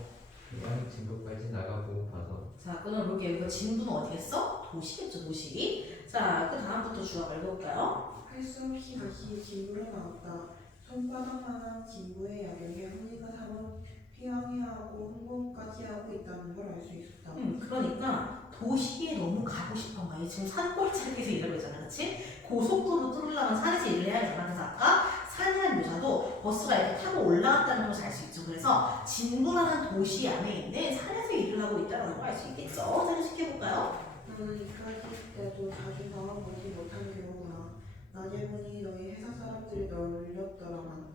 그냥 진도까지 나가보고 봐서. 자, 끊어볼게요. 이거 진도는 어디겠어? 도시겠죠, 도시. 자, 그 다음부터 주어 읽어볼까요? 할 수 없이 다시 진부로 나왔다. 손바닥만한 진부의 야경에 훈이가 사뭇 휘황해하고 흥분까지 하고 있다는 걸 알 수 있었다. 그러니까 도시에 너무 가고 싶은 거야. 지금 산골짜기에서 일하고 있잖아, 그렇지? 고속도로 뚫으려면 산에서 일을 해야 되잖아. 그래서 아까 산이라는 묘사도 버스가 이렇게 타고 올라갔다는 것을 알 수 있죠. 그래서 진부라는 도시 안에 있는 산에서 일을 하고 있다는 걸 알 수 있겠죠. 자, 시켜볼까요? 나는 이까지 때도 자주 당해보지 못한 경우구나. 낮에 보니 너희 회사 사람들이 널 놀렸더라만.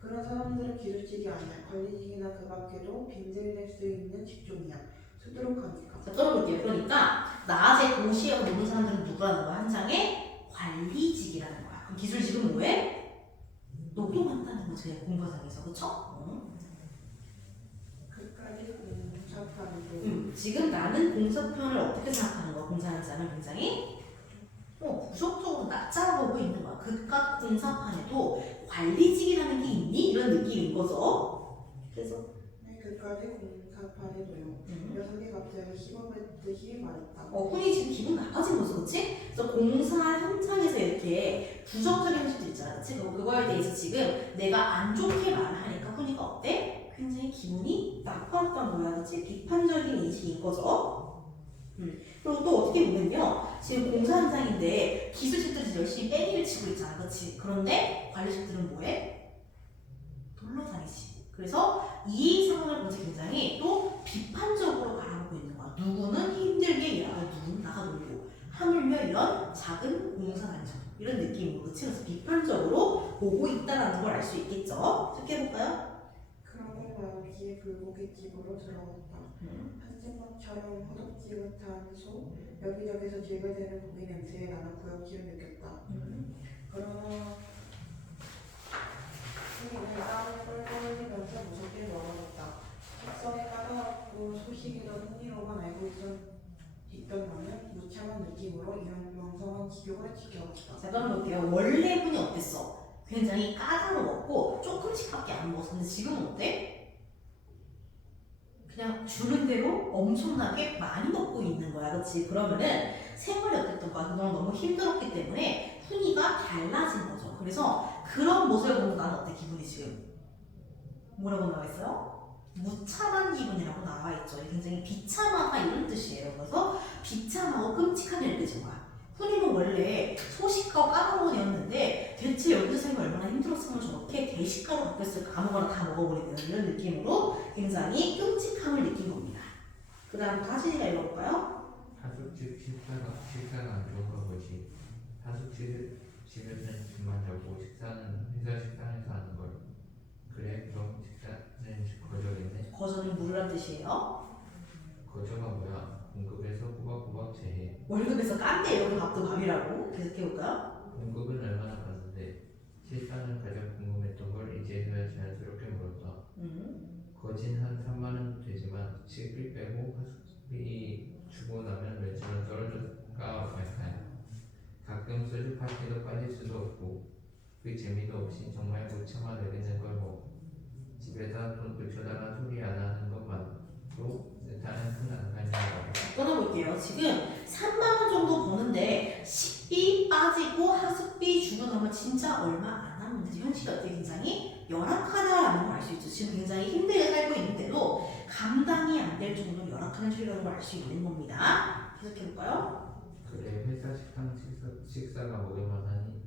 그런 사람들은 기술직이 아니야. 관리직이나 그 밖에도 빈들낼 수 있는 직종이야. 수두룩하니까. 자, 끊어볼게요. 그러니까 낮에 도시에 노는 사람들은 누구라는 거야? 한 장에 관리직이라는 거야. 그럼 기술직은 뭐해? 노동한다는 거지. 공과장에서. 그쵸? 그까지 공사판이고. 지금 나는 공사편을 어떻게 생각하는 거야? 공사 현장을 굉장히 부정적으로 낮잡아 보고 있는 거야. 그깟 공사판에도 관리직이라는 게 있니? 이런 느낌인 거죠. 그래서 그까지 공사판에도요. 녀석이 갑자기 씹어뱉듯이 말했다. 훈이 지금 기분 나빠진 거죠, 그치? 그래서 공사 현장에서 이렇게 부정적인 모습들 있잖아, 그치? 그거에 대해서 지금 내가 안 좋게 말을 하니까 훈이가 어때? 굉장히 기분이 나빴던 거야, 그치? 비판적인 인식인 거죠. 그리고 또 어떻게 보면요, 지금 공사 현장인데 기술직들이 열심히 뺑이를 치고 있잖아, 그치? 그런데 관리직들은 뭐해? 놀러 다니지. 그래서 이 상황을 보면서 굉장히 또 비판적으로 바라보고 있는 거야. 누구는 힘들게 일하고 누구는 나가 놀고, 하물며 이런 작은 공사 단점 이런 느낌으로, 그치? 그래서 비판적으로 보고 있다는 걸 알 수 있겠죠. 해볼까요? 그러고 말없이 불고기집으로 들어갔다. 한지막처럼 허덕지긋한 소, 여기저기서 질글대는 고기 냄새에 나는 구역질을 느꼈다. 그러나 훈이는 땀을 뻘뻘 흘리면서 무섭게 멀어졌다. 식성에 까다롭고 소식이던 흥미로만 알고 있던 나는 무참한 느낌으로 이런 명성한 기교를 지켜봤다. 자, 그럼 볼게요. 원래 분이 어땠어? 굉장히 까다로웠고 조금씩밖에 안 먹었는데 지금은 어때? 그냥 주는 대로 엄청나게 많이 먹고 있는 거야, 그렇지? 그러면은 생활이 어땠던 거야? 그동안 너무 힘들었기 때문에 훈이가 달라진 거죠. 그래서 그런 모습을 보면 나는 어때? 기분이 지금 뭐라고 나와 있어요? 무참한 기분이라고 나와 있죠. 굉장히 비참하다 이런 뜻이에요. 그래서 비참하고 끔찍하게 느껴진 거야. 훈이는 원래 소식하고 까다로운 애였는데 대체 여기서 생활 얼마나 힘들었으면 저렇게 대식가로 바뀌었을까? 아무거나 다 먹어버리는 이런 느낌으로 굉장히 끔찍함을 느낀 겁니다. 그 다음부터 하진이가 읽어볼까요? 하숙집 식사가 안 좋은 건 뭐지? 하숙집에서는 집만 자고 식사는 회사 식당에서 하는 걸. 그래 그럼 식사는 거저겠네. 거저는 물으란 뜻이에요. 거저가 뭐야? 공급에서 꼬박꼬박 제해. 월급에서 깐데 여기 밥도 밥이라고 계속해볼까요? 공급은 얼마나 받는데? 실사는 가장 궁금했던 걸 이제서야 자연스럽게 물었다. 거진 한 3만 원 되지만 식비 빼고 하숙비 주고 나면 몇천 원 떨어질까 말까요? 가끔 소주 파티도 빠질 수도 없고 그 재미도 없이 정말 무참하 되겠는 걸 뭐. 집에다 돈 붙여달라 소리 안 하는 것만도 일단은 큰 안간이라고. 끊어볼게요. 지금 3만 원 정도 버는데 식비 빠지고 학습비 주고 나면 진짜 얼마 안 남는데 현실이 어떻게 굉장히 열악하다라는 걸 알 수 있죠. 지금 굉장히 힘들게 살고 있는데도 감당이 안 될 정도로 열악한 현실이라는 걸 알 수 있는 겁니다. 계속해볼까요? 그래 회사 식당 식사가 먹을만 하니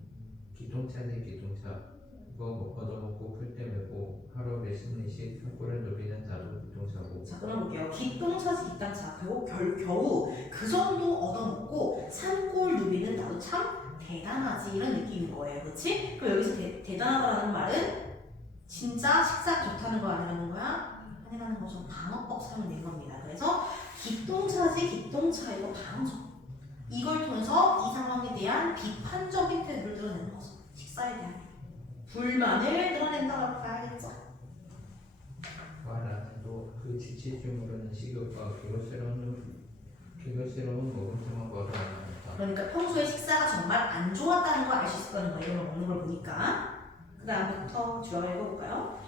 기똥차네 기똥차. 그거 뭐 얻어먹고 풀 때 메고 하루 몇십 리씩 산골에 누비는 나도 기똥차고. 자, 끊어볼게요. 기똥차지 기땅차. 겨우 그 정도 얻어먹고 산골 누비는 나도 참 대단하지 이런 느낌인 거예요. 그렇지? 그럼 여기서 대단하다라는 말은 진짜 식사가 좋다는 거 아니라는 거야? 아니라는 거죠. 방어법 사용된 겁니다. 그래서 기똥차지 기똥차 이거 방어적. 이걸 통해서 이 상황에 대한 비판적인 태도를 드러내는 거죠. 식사에 대한 불만을 드러낸다고 봐야겠죠. 나도 그 지칠 줄 모르는 식욕과 기거스러운 먹음새만 봐도 알았다. 그러니까 평소에 식사가 정말 안 좋았다는 걸 알 수 있었다는 거예요. 이런 걸 먹는 걸 보니까. 그 다음부터 주어를 읽어볼까요?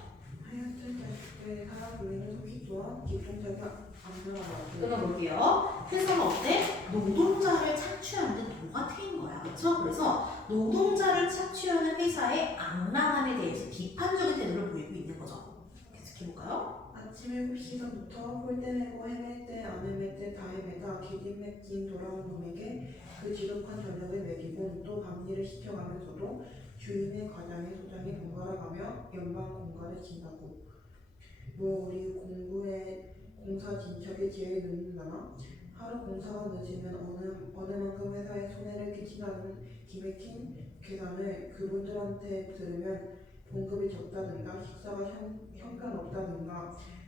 하여튼 자식들 하나 불리는 속이 좋아 기똥차가 안 들어가고. 끊어볼게요. 회사는 어때? 노동자를 착취하는 데 도가 트인 거야. 그렇죠? 그래서 노동자를 착취하는 회사의 악랄함에 대해서 비판적인 태도를 보이고 있는 거죠. 계속해볼까요? 아침 7시부터 홀대 내고 헤맬 때 안 헤맬 때 다 헤매다 기진맥진 돌아온 놈에게 그 지독한 저녁을 먹이고 또 밤일을 시켜가면서도 주인의 과장의 소장이 번갈아가며 연방 공가를 친다고. 뭐 우리 공사 진척에 제일 늦는다나? 하루 공사가 늦으면 어느 만큼 회사에 손해를 끼친다는 기맥힌 계산을 그분들한테 들으면 봉급이 적다든가 식사가 형편없다든가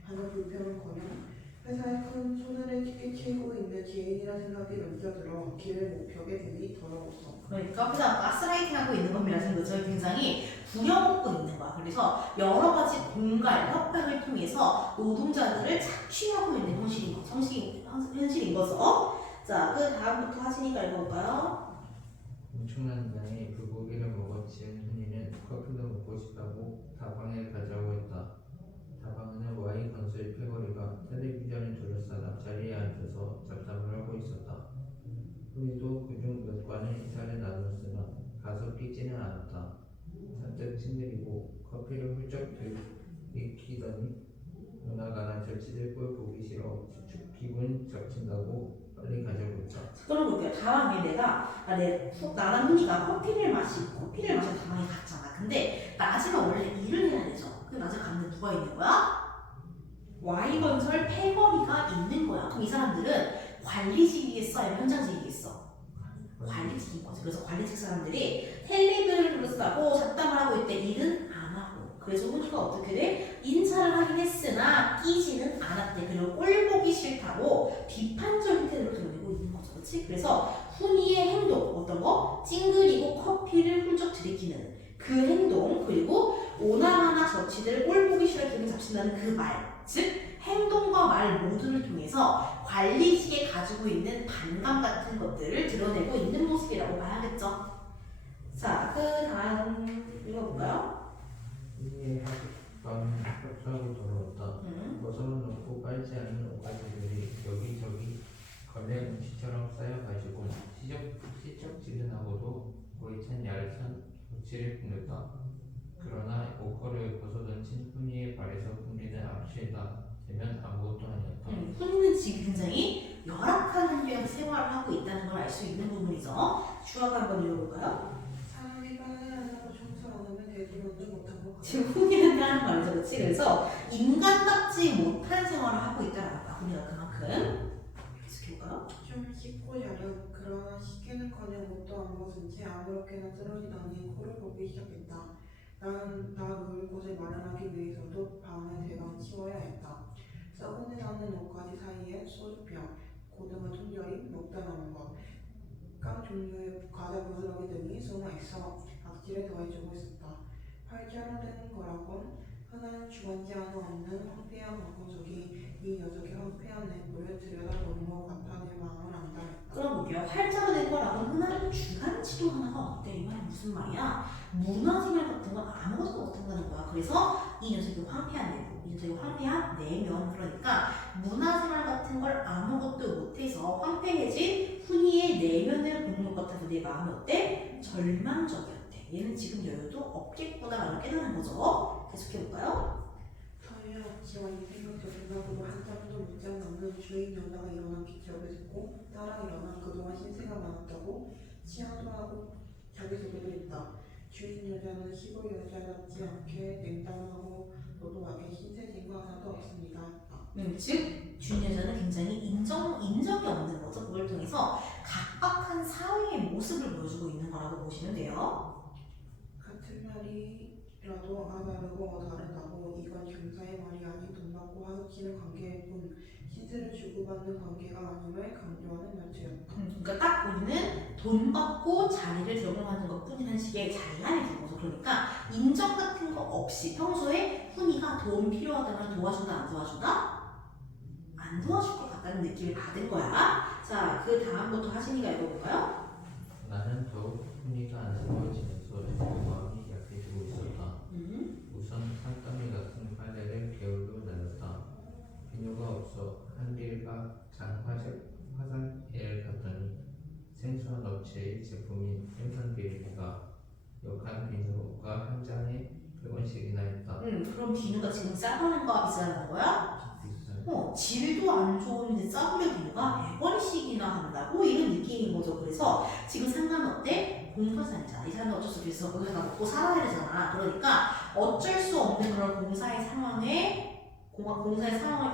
하는 불평은커녕 회사에 큰 손해를 끼치고 있는 지인이라 생각이 넘겨들어 길을 못 펴게 되니 더러웠어. 그러니까 회사가 가스라이팅하고 있는 겁니다. 지금 굉장히 부려먹고 있는 거야. 그래서 여러 가지 공갈, 협박을 통해서 노동자들을 착취하고 있는 현실인 거죠. 자, 그 다음부터 하시니까 읽어볼까요? 엄청난 양의 불고기를 먹어치운 흔히는 커피도 먹고 싶다고 다방에 가자고 했다. 다방에는 Y 건설 패거리가 텔레비전을 둘러싼 앞자리에 앉아서 잡담을 하고 있었다. 우리도 그중 몇 관의 인사를 나눴으나 가서 끼지는 않았다. 잔뜩 찡그리고 커피를 훌쩍 들이키더니 누나가 난 절치될 꼴 보기 싫어 기분 적친다고 빨리 가자고 했다. 끊어볼게요. 다방에 나랑 훈이가 커피를 마시고 다방에 갔잖아. 근데 낮에는 원래 일을 해야 되죠. 근데 낮에 갔는데 누가 있는 거야? Y건설 패거리가 있는 거야. 그럼 이 사람들은 관리직이겠어? 아니면 현장직이겠어? 관리직인 거지. 그래서 관리직 사람들이 텔레비전을 둘러싸고 잡담을 하고 있대. 일은 안 하고. 그래서 훈이가 어떻게 돼? 인사를 하긴 했으나 끼지는 않았대. 그리고 꼴 보기 싫다고 비판적인 태도를 드러내고 있는 거죠. 그렇지? 그래서 훈이의 행동, 어떤 거? 찡그리고 커피를 훌쩍 들이키는 그 행동, 그리고 오나마나 저치들 꼴 보기 싫어 기분 잡친다는 그 말, 즉 행동과 말 모두를 통해서 관리직에 가지고 있는 반감 같은 것들을 드러내고 있는 모습이라고 봐야겠죠. 자, 그 다음 읽어볼까요? 이에 하룻밤 협조하고 돌아왔다. 버섯을 넣고 빨지 않은 오가지들이 여기저기 걸레 음식처럼 쌓여가지고 시적지근하고도 거의 찬 얇은 고치를 풍겼다. 그러나 오커를 벗어던진 훈이의 발에서 풍기는 악취가 되면 아무것도 아니었다. 훈이는 지금 굉장히 열악한 환경에서 생활을 하고 있다는 걸 알 수 있는 부분이죠. 주아가 한번 읽어볼까요? 사람이 빨래 안 하고 청소 안 하면 되지 먼저 못한 거 같아. 지금 훈이한테 하는 말이죠. 그렇지? 그래서 인간답지 못한 생활을 하고 있다는 거야. 훈이가 그만큼. 지금. 계속해볼까요? 좀 씻고 자렴. 그러나 씻기는커녕 옷도 안 벗은 채 아무렇게나 쓰러지더니 코를 골기 시작했다. 나는 나 누울 곳을 마련하기 위해서도 방을 대강 치워야 했다. 썩은 데 나는 옷가지 사이에 소주병, 고등어 통조림, 먹다 남은 것, 깡 종류의 과자 부스러기 등이 숨어있어 악질에 더해주고 있었다. 팔자로 된 거라곤 흔한 주관지 하나 없는 황폐한 방구석이 이 녀석의 황폐한 내부를 들여다보는 것 같아 내 마음을 안달했다. 끌어볼게요. 활자로 된 거라고 흔한 주간지도 하나가 없대. 이 말이 무슨 말이야? 문화생활 같은 건 아무것도 못한다는 거야. 그래서 이 녀석이 황폐한 내부, 이 녀석이 황폐한 내면, 그러니까 문화생활 같은 걸 아무것도 못해서 황폐해진 훈이의 내면을 보는 것 같아서 내 마음이 어때? 절망적이었대. 얘는 지금 여유도 없겠구나라는 깨닫는 거죠. 계속해볼까요? 전혀 없지만 이 생각 저생각으로 한참도 묻지 않는 주인 여자가 일어난 기척을 듣고 따라 일어나 그동안 신세가 많았다고 치하도 하고 자기소개도 했다. 주인 여자는 시골 여자답지 않게 냉담하고 도도하게 신세진 거 하나도 없습니다. 즉 주인 여자는 굉장히 인정이 없는 거죠. 그걸 통해서 각박한 사회의 모습을 보여주고 있는 거라고 보시면 돼요. 같은 말이라도 다르고 다르다고 이건 경사의 말이 아닌 돈 받고 하숙치는 관계일 뿐 신세를 주고받는 관계가 아님을 강조하는 말투였다. 그러니까 딱 우리는 돈 받고 자리를 적용하는 것 뿐이라는 식의 장난이 든 거죠. 그러니까 인정 같은 거 없이 평소에 훈이가 도움 필요하다면 도와준다 안 도와준다? 안 도와줄 것 같다는 느낌을 받은 거야. 자, 그 다음부터 하진이가 읽어볼까요? 나는 더욱 훈이가 안쓰러워지면서 마음이 약해지고 있었다. 우선 산더미 같은 빨래를 게을로 날렸다. 비누가 없어 한길과 화장실에 갔더니 생소한 업체의 제품인 생선 비누가 역한 비누가 한 잔에 100원씩이나 했다. 그럼 비누가 지금 싸구려는 거와 비슷한 거야? 비슷한. 질도 안 좋은데 싸구려 비누가 100원씩이나 한다고? 이런 느낌인 거죠. 그래서 지금 상관은 어때? 공사장이잖아. 이 사람이 어쩔 수 없어. 거기서 먹고 살아야 되잖아. 그러니까 어쩔 수 없는 그런 공사의 상황을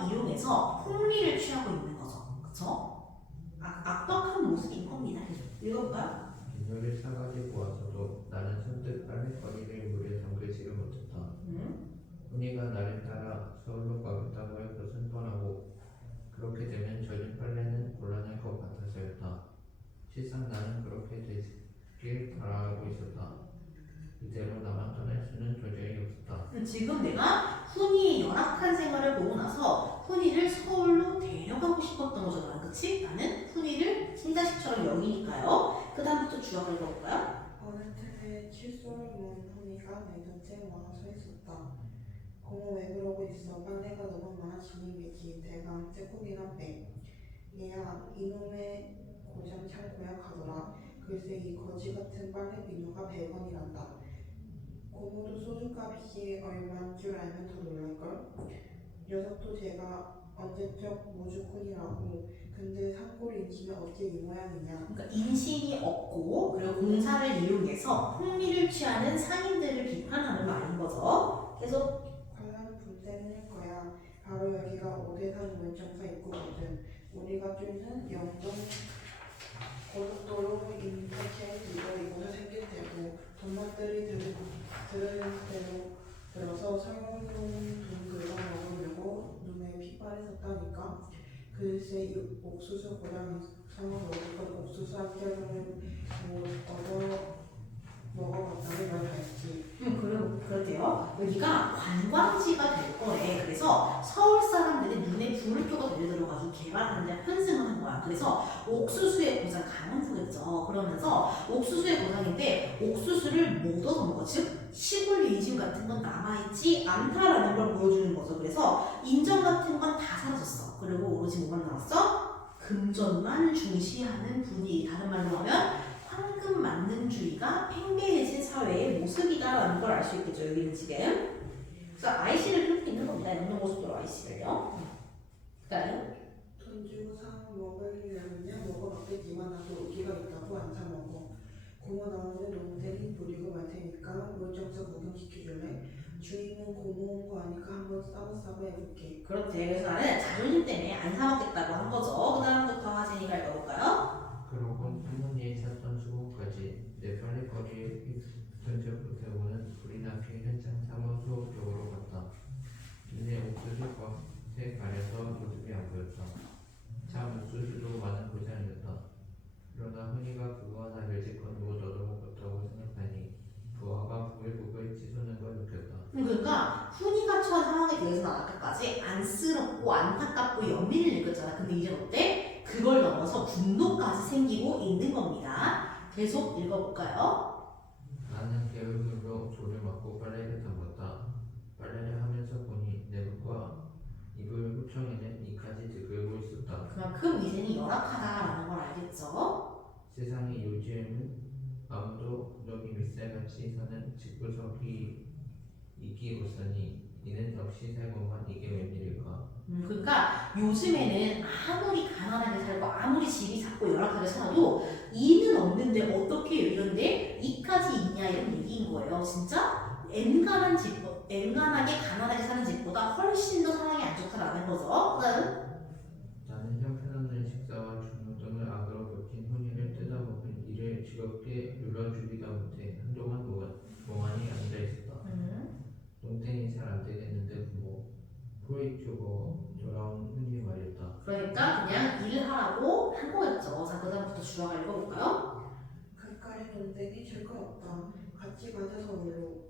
이용해서 폭리를 취하고 있는 거죠. 그쵸? 악덕한 모습인 겁니다. 읽어볼까요? 비누를 사가지고 와서도 나는 선뜻 빨래거리를 물에 담그지를 못했다. 훈이가 나를 따라 서울로 가겠다고 할 것은 뻔하고 그렇게 되면 젖은 빨래는 곤란할 것 같아서였다. 실상 나는 그렇게 되길 바라고 있었다. 이대로 나만 떠날 수는 도저히 없었다. 지금 내가 훈이의 열악한 생활을 보고 나서 훈이를 서울로 데려가고 싶었던 거잖아. 그치? 나는 훈이를 신자식처럼 여기니까요. 그 다음부터 주어를 읽어볼까요? 어느 틈에 칫솔을 모은 훈이가 내 곁에 와 서 있었다. 고모 왜 그러고 있어? 빨래가 너무 많아지는 게지. 대강 째국이나 빼. 얘야 이놈의 고장 창고야 가더라. 글쎄 이 거지 같은 빨래 비누가 100원이란다. 고모도 소주값이 얼마인 줄 알면 더 놀랄걸? 녀석도 제가 언제적 모주꾼이라고. 근데 산골 인심이 어째 이 모양이냐. 그러니까 인심이 없고 그리고 공사를 이용해서 폭리를 취하는 상인들을 비판하는 말인 거죠. 계속 관람 분쟁일 거야. 바로 여기가 오대산 원정사 입구거든. 우리가 쫓는 영동 고속도로 인터체인 이거 이곳에 생길 테고 돈맛들이 들은 대로 들어서 설문용 돈 긁어 먹으려고 눈에 핏발이 섰다니까. 글쎄 이 옥수수 고장에서 먹을 건 옥수수 한 개를 얻어 먹어봤다니 말 잘했지. 그렇대요. 여기가 관광지가 될 거래. 그래서 서울 사람들이 눈에 불을 켜고 달려들어가지고 개발하는데 편승을 한 거야. 그래서 옥수수의 고장 강원도겠죠. 그러면서 옥수수의 고장인데 옥수수를 못 얻어 먹어. 즉 시골 인심 같은 건 남아있지 않다라는 걸 보여주는 거죠. 그래서 인정 같은 건 다 사라졌어. 그리고 오로지 뭐만 남았어? 금전만 중시하는 분위기. 다른 말로 하면 황금 만능주의가 팽배해진 사회의 모습이다라는 걸 알 수 있겠죠. 여기는 지금. 그래서 IC를 끌고 있는 겁니다. 영동고속도로 IC를요. 그다음에 돈 주고 사 먹으려면 먹어봤겠지만 나도 오기가 있다고 안 사 먹어. 고모 나오는 농대리 부리고 말 테니까 물정서 구경시켜줄래? 주인은 고모인 거 아니까 한번 싸워싸워 해볼게. 그렇대. 그래서 나는 자존심 때문에 안 사먹겠다고 한 거죠. 그 다음부터 하진이가 읽어볼까요? 그러곤 할머니의 샀던 수건까지 내 빨래거리에 전적으로 세우는 불이 나게 현장 사무소 쪽으로 갔다. 이내 옥수수 겉에 가려서 모습이 안 보였다. 참 옥수수도 많은 곳이 아니었다. 그러나 훈이가 그거 하나 멸치건 못 얻어먹었다고 생각하니 부하가 부글부글 치솟는 걸 느꼈다. 그러니까 훈이가 처한 상황에 대해서는 아까까지 안쓰럽고 안타깝고 연민을 느꼈잖아. 근데 이제 어때? 그걸 넘어서 분노까지 생기고 있는 겁니다. 계속 읽어볼까요? 나는 게으름으로 돌을 맞고 빨래를 담궜다. 빨래를 하면서 보니 내부과 이불 후청에는 이까지 들끓고 있었다. 그만큼 위생이 열악하다라는 걸 알겠죠? 세상에 요즘은 아무도 너희 밑살같이 사는 집구석이 있기 없으니 이는 역시 살고만 이게 웬일일까. 그러니까 요즘에는 아무리 가난하게 살고 아무리 집이 작고 열악하게 살아도 이는 없는데 어떻게 이런데 이까지 있냐 이런 얘기인 거예요. 진짜 엔간하게 가난하게 사는 집보다 훨씬 더 상황이 안 좋다라는 거죠. 나는 형편없는 식사와 주문 등을 악으로 버틴 훈이를 뜯어먹은 이를 즐겁게 눌러주기도 못해 한동안 멍하니 앉아있었다. 농땡이 잘 안되겠는데 부모 프로이큐버 돌아온 훈이 말이었다. 그러니까 그냥 일을 하라고 한 거였죠. 자, 그 다음부터 주아가 읽어볼까요? 그까지 논쟁이 즐거웠다. 같이 가자 서울로.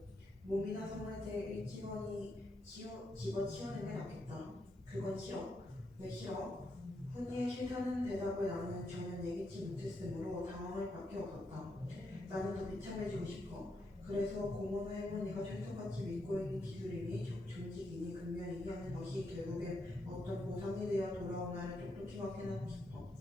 몸이나 성할 때 일찌원이 집어치우는 게 낫겠다. 그건 싫어. 왜 싫어? 훈이의 싫다는 대답을 나는 전혀 내기치 못했으므로 당황할 밖에 없었다. 나는 더 비참해지고 싶어. 그래서 고모나 할머니가 철석같이 믿고 있는 기술이니 정직이니 근면이니 하는 것이 결국엔 어떤 보상에 대한 돌아온 나를 똑똑히 확인하고 싶어.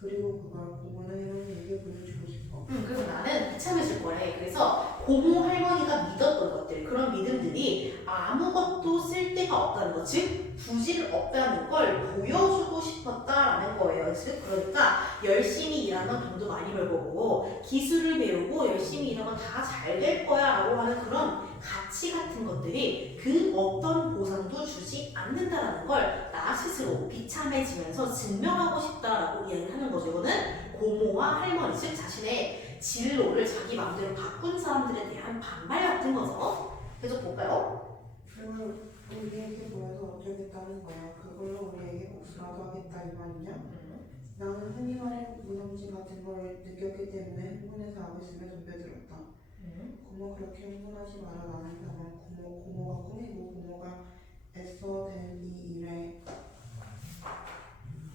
그리고 그걸 고모나 할머니에게 보여주고 싶어. 그래서 나는 비참해질 거래. 그래서 고모 할머니가 믿었던 것들, 그런 믿음들이 아무것도 쓸데가 없다는 것, 즉 부질 없다는 걸 보여주고 싶었다라는 거예요. 즉 그러니까 열심히 일하면 돈도 많이 벌 거고 기술을 배우고 열심히 일하면 다 잘 될 거야라고 하는 그런 가치 같은 것들이 그 어떤 보상도 주지 않는다라는 걸 나 스스로 비참해지면서 증명하고 싶다라고 이야기를 하는 거죠. 이거는 고모와 할머니, 즉 자신의 진로를 자기 마음대로 바꾼 사람들에 대한 반발 같은 거죠. 계속 볼까요? 그걸 우리에게 보여서 어쩌겠다는 거야. 그걸로 우리에게 복수라도 하겠다 이 말이냐? 나는 흔히 말해 무너짐 같은 걸 느꼈기 때문에 흥분해서 하고 있으며 덤벼들었다. 고모 그렇게 흥분하지 마라. 나는 다만 고모가 꿈이고 고모가 애써 댄 이 일에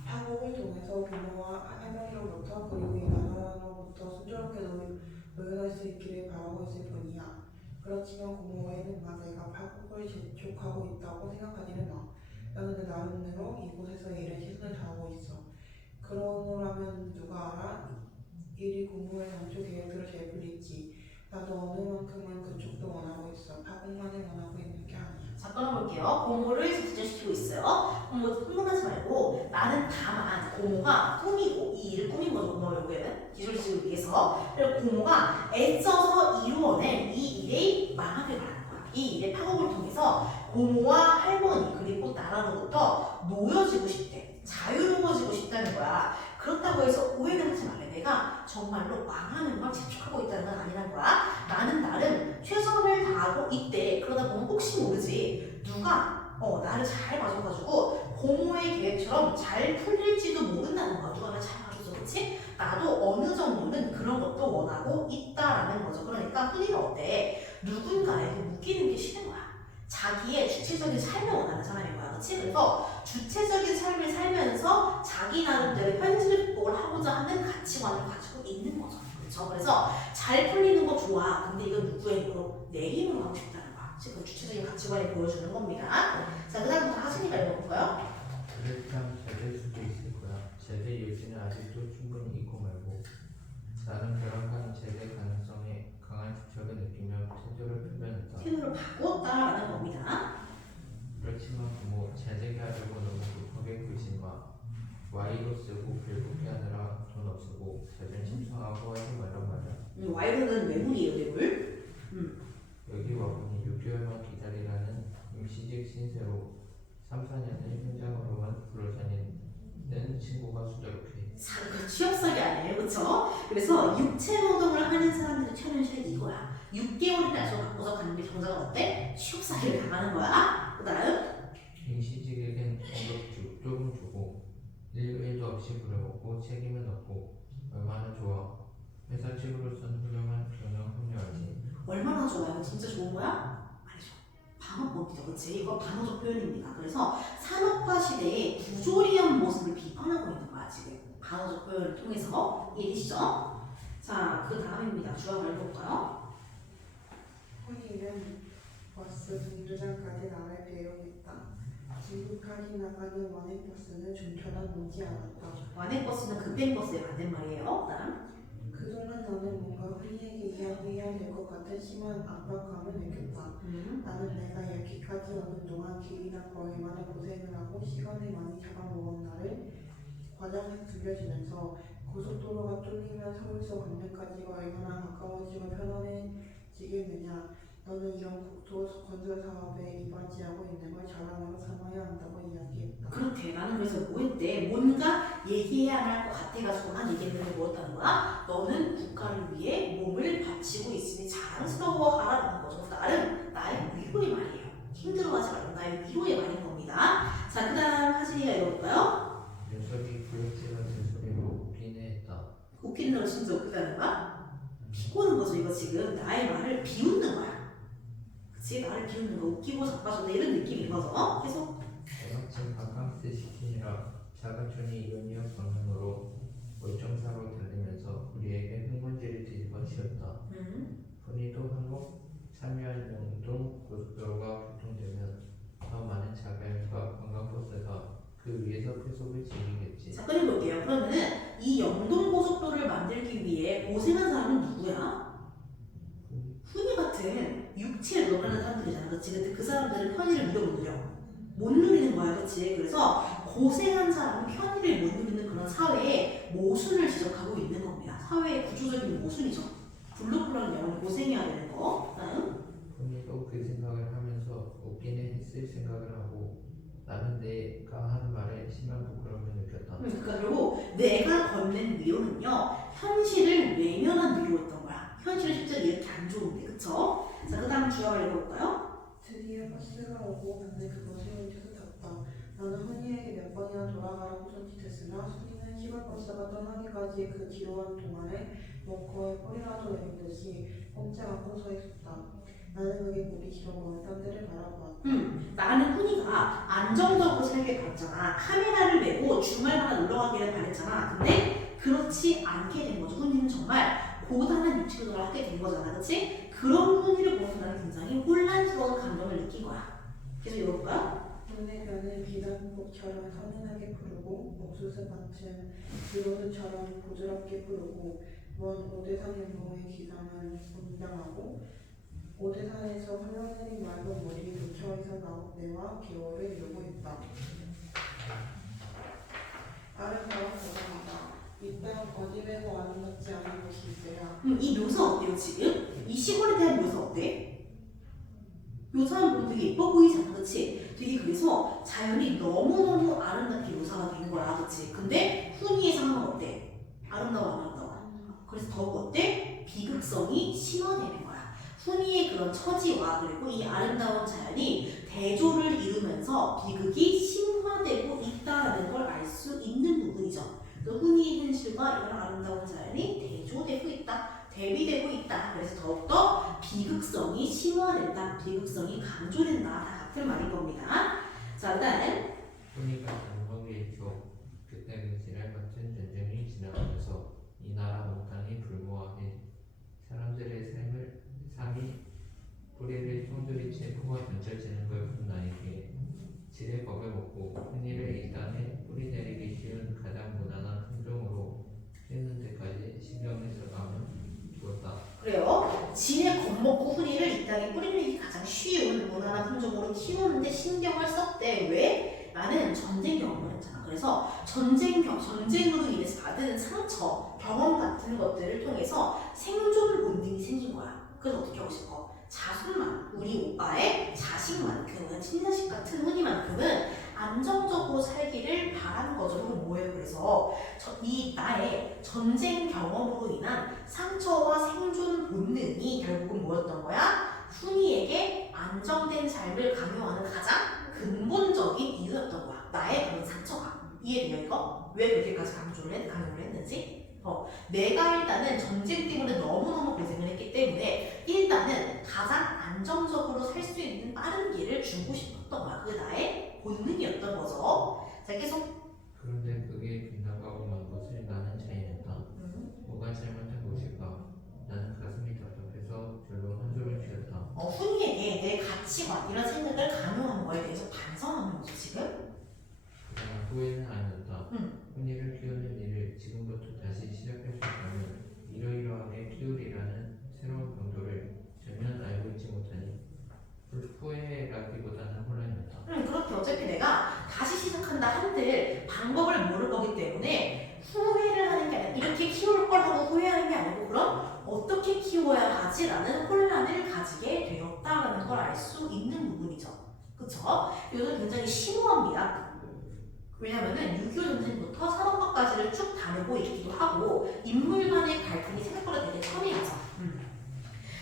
파국을 통해서 부모와 할머니로부터 그리고 이 나라로부터 순조롭게 노연할 수 있기를 바라고 있을 뿐이야. 그렇지만 고모에는 내가 파국을 재촉하고 있다고 생각하지는 마. 나는 내 나름대로 이곳에서 일에 최선을 다하고 있어. 그러노라면 누가 알아? 일이 고모의 당초 계획대로 잘 풀릴지. 나도 어느 만큼은 그쪽도 원하고 있어. 파국만을 원하고 있는 게 아니야. 자, 끊어볼게요. 고모를 집중시키고 있어요. 고모 흥분하지 말고 나는 다만 고모가 꿈이고 이 일을 꾸민 거죠. 고모 결국에는 기술직을 위해서. 그리고 고모가 애써서 이루어낸 이 일이 망하길 바라는 거야. 이 일의 파국을 통해서 고모와 할머니 그리고 나라로부터 놓여지고 싶대. 자유로워지고 싶다는 거야. 그렇다고 해서 오해는 하지 말래. 내가 정말로 망하는 걸 재촉하고 있다는 건 아니란 거야. 나는 나름 최선을 다하고 있대. 그러다 보면 혹시 모르지 누가 나를 잘 봐줘가지고 고모의 계획처럼 잘 풀릴지도 모른다는 거야. 누가 나를 잘 봐줘서 그렇지? 나도 어느 정도는 그런 것도 원하고 있다라는 거죠. 그러니까 훈이는 어때? 누군가에게 묶이는 게 싫은 거야. 자기의 주체적인 삶을 원하는 사람인 거야. 그치? 그래서 주체적인 삶을 살면서 자기 나름대로 현실극복을 하고자 하는 가치관을 가지고 있는 거죠. 그렇죠? 그래서 잘 풀리는 거 좋아. 근데 이건 누구의 힘으로? 내 힘으로 하고 싶다는 거야. 지금 주체적인 가치관을 보여주는 겁니다. 자, 그 다음부터 하진이가 읽어볼까요? 그랬다면 잘될 수도 있을 거야. 제대 예지는 아직도 충분히 있고 말고. 나는 벼락한 제대 가능성에 강한 집착을 느끼며 태도를 표현했다. 태도를 바꾸었다라는 겁니다. 그렇지만 제대게 하려고 너무 급하게 굴지 마. Y로 쓰고 빌붙게 하느라 돈 없고 자존 심상하고 하지 말란 말이야. Y로는 뇌물이에요, 뇌물. 여기 와보니 6개월만 기다리라는 임시직 신세로 3, 4년을 현장으로만 불러다니는 친구가 수두룩해. 자, 이거 취업사기 아니에요, 그쵸? 그래서 육체 노동을 하는 사람들의 최면실은 이거야. 6개월이나 약속을 바꿔서 갔는데 경사가 어때? 취업사기를 당하는 거야. 그 다음 임시직에겐 월급 조금 주고 일도 없이 부려먹고 책임은 없고 얼마나 좋아. 회사 측으로선 훌륭한 경영 협력이지. 얼마나 좋아요? 이거 진짜 좋은 거야? 아니죠. 방어법이죠, 그치? 이거 방어적 표현입니다. 그래서 산업화 시대의 부조리한 모습을 비판하고 있는 거야, 지금. 방어적 표현을 통해서. 이해되시죠? 자, 그 다음입니다. 주어를 볼까요? 허니는 버스 정류장까지 나를 배웅했다. 지금까지 나가는 완행버스는 좀처럼 오지 않았다. 완행버스는 급행버스의 반대말이에요. 그 다음 그동안 나는 뭔가 흔히에게 이야기해야 될 것 같은 심한 압박감을 느꼈다. 나는 내가 여기까지 오는 동안 길이나 거리마다 고생을 하고 시간을 많이 잡아먹은 나를 과장해 들려지면서 고속도로가 뚫리면 서울서 광명까지가 얼마나 가까워지고 편안해지겠느냐. 너는 이런 국토 건설 사업에 이바지하고 있는 걸 자랑으로 삼아야 한다고 이야기했다. 그렇대. 나는 그래서 뭐 했대? 뭔가 얘기해야 할 것 같아가지고 한 얘기했는데 뭐였다는 거야? 너는 국가를 위해 몸을 바치고 있으니 자랑스러워하라는 거죠. 나는 나의 위로의 말이에요. 힘들어하지 말고 나의 위로의 말인 겁니다. 자, 그 다음 하진이가 읽어볼까요? 녀석이 구역질 같은 소리로 웃기네 했다. 웃기는 거 진짜 웃기다는 거야? 비꼬는 거죠. 이거 지금 나의 말을 비웃는 거야. 그치? 나를 비웃는 거, 웃기고 자빠졌네 이런 느낌인 거죠. 계속 대학생 바캉스 시키느라 자가촌이 이연이어 방향으로 월정사로 달리면서 우리에게 흙먼지를 뒤집어 씌웠다. 본인도 한국 참여한 영동 고속도로가 개통되면 더 많은 자가용과 관광버스가 그 위에서 쾌속을 즐기겠지. 자, 끊어볼게요. 그러면은 이 영동고속도로를 만들기 위해 고생한 사람은 누구야? 훈이 같은 육체 노동을 하는 사람들이잖아. 그치? 근데 그 사람들은 편의를 누려 못 누려? 못 누리는 거야. 그치? 그래서 고생한 사람은 편의를 못 누리는 그런 사회의 모순을 지적하고 있는 겁니다. 사회의 구조적인 모순이죠. 블루플라는 영어는 고생해야 되는 거. 다음. 본인도 그 생각을 하면서 웃기네 했을 생각을 하고 나는 내가 하는 말에 심한 부끄러움을 느꼈다. 그러니까 결국 내가 건넨 위로는요, 현실을 외면한 위로였던 거야. 현실은 실제로 이렇게 안 좋은데, 그쵸? 자, 그 다음 주어를 읽어볼까요? 드디어 버스가 오고 나는 그것을 훔쳐서 탔다. 나는 훈이에게 몇 번이나 돌아가라고 손짓했으나 순이는 시골버스가 떠나기까지 그 지루한 동안에 벙커에 뿌리라도 내린 듯이 꼼짝 않고 서 있었다. 나는 그게 보기 싫어 딴 데를 바라보았다. 나는 훈이가 안정적으로 살길 바랐잖아. 카메라를 메고 주말마다 놀러가기를 바랬잖아. 근데 그렇지 않게 된 거죠. 훈이는 정말 고단한 유치도를 하게 된 거잖아. 그치? 그런 훈이를 보면서 나는 굉장히 혼란스러운 감정을 느낀 거야. 계속 읽어볼까요? 눈의 변을 비단복처럼 선연하게 부르고 옥수수 밭은 비로드처럼 부드럽게 부르고 먼 오대산 연봉의 기상은 웅장하고 오대산에서 흘러내린 맑은 물이 도처에서 나와 개월을 이루고 있다. 아름다운 고장이다. 이 땅 어디 배고 아름답지 않은 곳이 있어야. 이 묘사 어때요 지금? 이 시골에 대한 묘사 어때? 묘사는 보면 되게 예뻐 보이잖아, 그치? 되게 그래서 자연이 너무너무 아름답게 묘사가 된 거야, 그치? 근데 훈이의 상황은 어때? 아름다워, 안 아름다워? 그래서 더욱 어때? 비극성이 심화되는 거야. 훈이의 그런 처지와 그리고 이 아름다운 자연이 대조를 이루면서 비극이 심화되고 있다는 걸 알 수 있는 부분이죠. 또 훈이의 현실과 이런 아름다운 자연이 대조되고 있다, 대비되고 있다. 그래서 더욱더 비극성이 심화된다, 비극성이 강조된다. 다 같은 말인 겁니다. 자, 그다음 훈이가 장막에 있고 그때 그 지랄 같은 전쟁이 지나가면서 이 나라 온 땅이 불모하해 사람들의 삶이 뿌리를 송두리 채 포가 던져지는 걸 본 나에게 지레 겁을 먹고 훈이를 이 땅에 뿌리 내리기 쉬운 가장 무난한 품종으로 키우는 데까지 신경을 써가며 두었다. 그래요. 진에 겁먹고 훈이를 이 땅에 뿌리내기 가장 쉬운 무난한 품종으로 키우는데 신경을 썼대. 왜? 나는 전쟁 경험을 했잖아. 그래서 전쟁으로 인해서 받은 상처, 경험 같은 것들을 통해서 생존 본능이 생긴 거야. 그래서 어떻게 하고 싶어? 자손만, 우리 오빠의 자식만큼은, 친자식 같은 훈이만큼은 안정적으로 살기를 바라는 거죠. 그럼 뭐예요? 그래서 이 나의 전쟁 경험으로 인한 상처와 생존 본능이 결국은 뭐였던 거야? 훈이에게 안정된 삶을 강요하는 가장 근본적인 이유였던 거야. 나의 그런 상처가. 이해돼요 이거? 왜 그렇게까지 강요를 했는지? 내가 일단은 전쟁 때문에 너무너무 고생을 했기 때문에 일단은 가장 안정적으로 살 수 있는 빠른 길을 주고 싶었던 거야. 그게 나의 본능이었던 거죠. 자, 계속. 그런데 그게 빗나가고 만 것을 나는 자인했다. 뭐가 잘못한 것일까? 나는 가슴이 답답해서 결론 한 줄을 피웠다. 훈이에게 내 가치관 이런 생각을 강요하는 거에 대해서 반성하는 거죠 지금. 그러나 후회는 아니었다. 응. 훈이를 키우는 일을 지금부터 다시 시작할 수 있다면 이러이러하게 키우리라는 새로운 방도를 전혀 알고 있지 못하니 후회라기보다는 혼란이었다. 그렇게 어차피 내가 다시 시작한다 한들 방법을 모를 거기 때문에 후회를 하는 게 아니라 이렇게 키울 걸 하고 후회하는 게 아니고 그럼 어떻게 키워야 하지라는 혼란을 가지게 되었다라는 걸 알 수 있는 부분이죠. 그쵸? 이것은 굉장히 심오합니다. 왜냐면은 6.25 전쟁부터 산업화까지를 쭉 다루고 있기도 하고 인물 간의 갈등이 생각보다 되게 첨예하죠.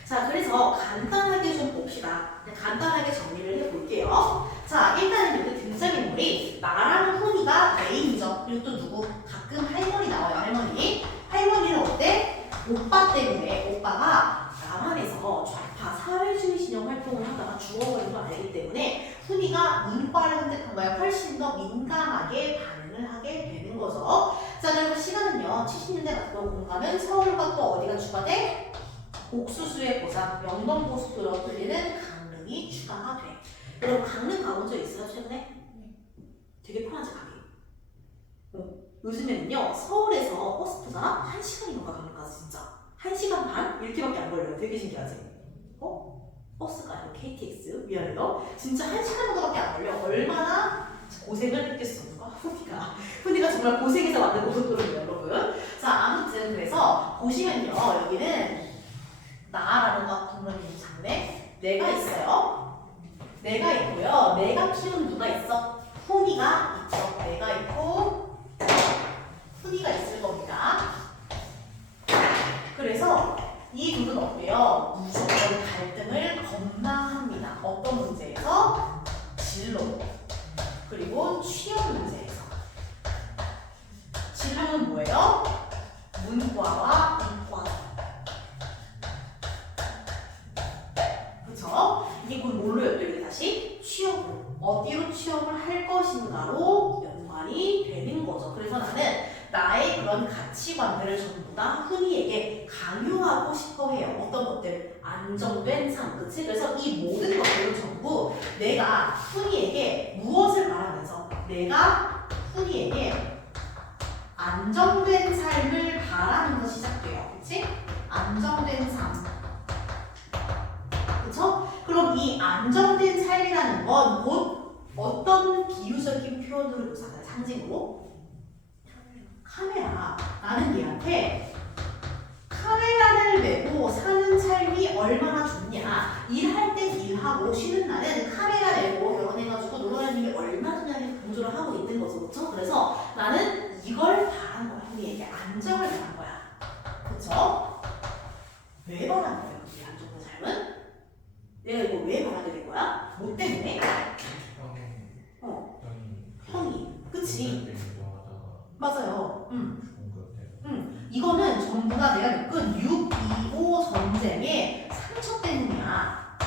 자, 그래서 간단하게 좀 봅시다. 간단하게 정리를 해볼게요. 자, 일단은 여기 등장인물이 나랑 훈이가 메인이죠. 그리고 또 누구? 가끔 할머니 나와요, 할머니. 할머니는 어때? 오빠 때문에 오빠가 남한에서 좌파 사회주의 진영 활동을 하다가 죽어버린 걸 알기 때문에 훈이가 문과를 선택한 거에 훨씬 더 민감하게 반응을 하게 되는 거죠. 자, 그리고 시간은요. 70년대 같은 거 공감은 서울과 또 어디가 추가돼? 옥수수의 고장, 영동고속도로 뚫리는 강릉이 추가가 돼. 여러분 강릉 가본 적 있어요 최근에? 되게 편하지 가기. 요즘에는요 서울에서 버스 타잖아? 1시간인가 강릉까지 진짜 1시간 반? 이렇게밖에 안 걸려요. 되게 신기하지? 버스가 아니고 KTX 미안해요. 진짜 1시간 정도밖에 안 걸려. 얼마나 고생을 했겠어 누가? 훈이가 정말 고생해서 만든 고속도로예요 여러분. 자 아무튼 그래서 보시면요 여기는 나라는 것 동물이 장래 내가 있어요. 내가 있고요. 내가 키우는 누가 있어? 훈이가 있죠. 내가 있고 훈이가 있을 겁니다. 그래서 이 둘은 어때요? 무조건 갈등을 겁나 합니다. 어떤 문제에서? 진로 그리고 취업 문제에서. 진로는 뭐예요? 문과와 이과. 이게 곧 뭘로 연결이 다시? 취업으로. 어디로 취업을 할 것인가로 연관이 되는 거죠. 그래서 나는 나의 그런 가치관들을 전부 다 훈이에게 강요하고 싶어 해요. 어떤 것들? 안정된 삶. 그치? 그래서 이 모든 것들을 전부 내가 훈이에게 무엇을 바라면서 내가 훈이에게 안정된 삶을 바라면서 시작돼요. 그치? 안정된 삶. 그쵸? 그럼 이 안정된 삶이라는 건 곧 어떤 비유적인 표현으로 묘사가 상징으로? 카메라. 나는 얘한테 카메라를 메고 사는 삶이 얼마나 좋냐. 일할 땐 일하고 쉬는 날은 카메라 메고 결혼해가지고 놀러다니는 게 얼마나 좋냐는 강조를 하고 있는 거죠. 그쵸? 그래서 나는 이걸 바란 거야. 우리에게 안정을 바란 거야. 그쵸? 왜 바란 거야? 우리 안정된 삶은? 내가 이거 왜 바라게 된 거야? 뭐 때문에? 형이. 그치? 맞아요. 이거는 전부 다 내가 겪은 6.25 전쟁의 상처 때문이야.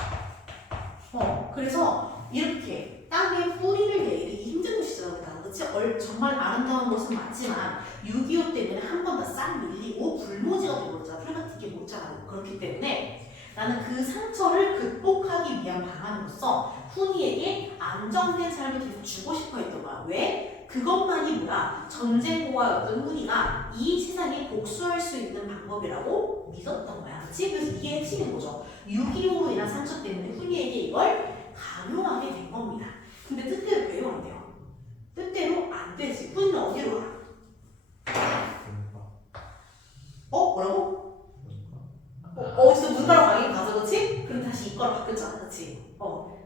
그래서 이렇게 땅에 뿌리를 내리기 힘든 곳이잖아. 그치? 정말 아름다운 곳은 맞지만 6.25 때문에 한 번 더 싹 밀리고 불모지가 되어버렸잖아. 풀 같은 게 못 자라고. 그렇기 때문에 나는 그 상처를 극복하기 위한 방안으로서 훈이에게 안정된 삶을 계속 주고 싶어 했던 거야. 왜? 그것만이 뭐야? 전쟁고아였던 훈이가 이 세상에 복수할 수 있는 방법이라고 믿었던 거야. 그치? 그래서 이게 핵심인 거죠. 6.25로 인한 상처 때문에 훈이에게 이걸 강요하게 된 겁니다. 근데 뜻대로 돼요? 안 돼요? 뜻대로 안 되지. 훈이는 어디로 가? 뭐라고? 어디서 문과로 가긴 가서 그치? 그럼 다시 주가로 바뀌었잖아, 그렇지?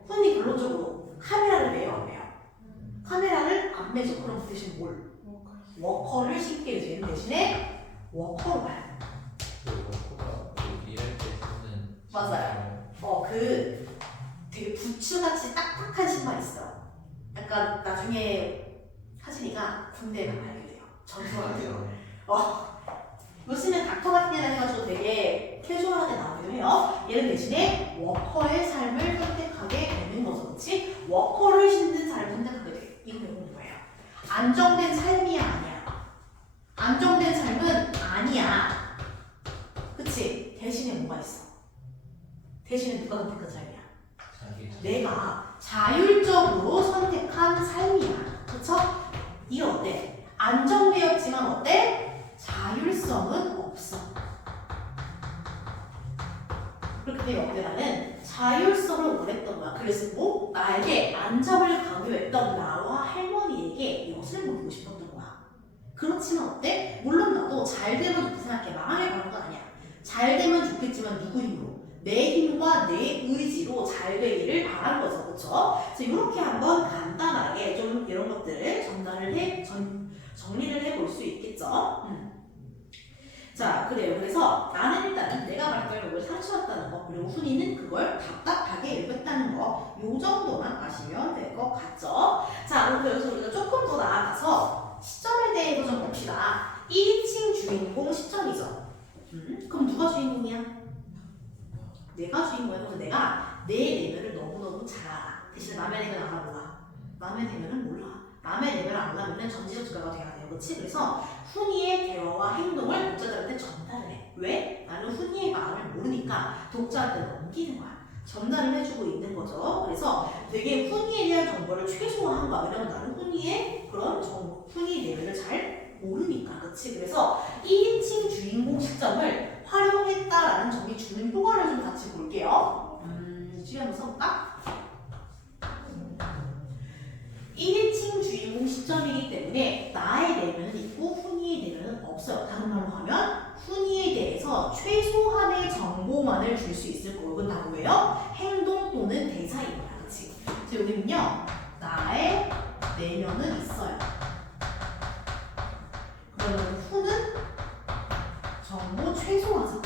흔히 결론적으로 카메라를 매요, 안 매요? 카메라를 안 매죠. 그럼 그 대신 뭘? 워커를 쉽게 해주는 대신에 워커로 봐요. 그 워커가 그 일할 때 쓰는 맞아요. 그 되게 부츠같이 딱딱한 신발 있어요. 약간 나중에 하진이가 군대에 가면 알게 돼요. 전투하는 요즘엔 닥터 같은 데나 해가지고 되게 캐주얼하게 나오기도 해요. 얘는 대신에 워커의 삶을 선택하게 되는 거죠. 그렇지? 워커를 신는 삶을 선택하게 돼. 이거 배우는 거예요. 안정된 삶이야, 아니야? 안정된 삶은 아니야. 그치? 대신에 뭐가 있어? 대신에 누가 선택한 삶이야? 내가 자율적으로 선택한 삶이야. 그쵸? 이게 어때? 안정되었지만 어때? 자율성은 없어. 그렇기 때문에 어때? 나는 자율성을 원했던 거야. 그래서 뭐? 나에게 안정을 강요했던 나와 할머니에게 엿을 먹이고 싶었던 거야. 그렇지만 어때? 물론 나도 잘 되면 좋게 생각해. 망하게 바라는 건 아니야. 잘 되면 좋겠지만 누구 힘으로? 내 힘과 내 의지로 잘 되기를 바란 거죠. 그쵸? 그래서 이렇게 한번 간단하게 좀 이런 것들을 정리를 해볼 수 있겠죠? 자, 그래요. 그래서 나는 일단은 내가 말했던 걸 상처였다는 거, 그리고 훈이는 그걸 답답하게 읽었다는 거, 요 정도만 아시면 될 것 같죠? 자, 그럼 여기서 우리가 조금 더 나아가서 시점에 대해서 좀 봅시다. 1인칭 주인공 시점이죠. 그럼 누가 주인공이야? 내가 주인공이야. 그래서 내가 내 내면을 너무너무 잘 알아. 대신 남의 내면 알아 몰라? 남의 내면은 몰라. 남의 내면을 알려면 전지적 주가가 돼야 돼요. 그렇지? 그래서 훈이의 대화와 행동을 독자들한테 전달을 해. 왜? 나는 훈이의 마음을 모르니까 독자한테 넘기는 거야. 전달을 해주고 있는 거죠. 그래서 되게 훈이에 대한 정보를 최소화한 거야. 왜냐면 나는 훈이의 그런 훈이의 내면을 잘 모르니까. 그렇지? 그래서 1인칭 주인공 시점을 활용했다라는 점이 주는 효과를 좀 같이 볼게요. 뒤에 한번 써볼까? 1인칭 주인공 시점이기 때문에 나의 내면은 있고 훈이의 내면은 없어요. 다른 말로 하면 훈이에 대해서 최소한의 정보만을 줄 수 있을 거고 이건 다 뭐예요? 행동 또는 대사인 거야. 그치? 그래서 여기는요. 나의 내면은 있어요. 그러면 훈은 정보 최소화죠.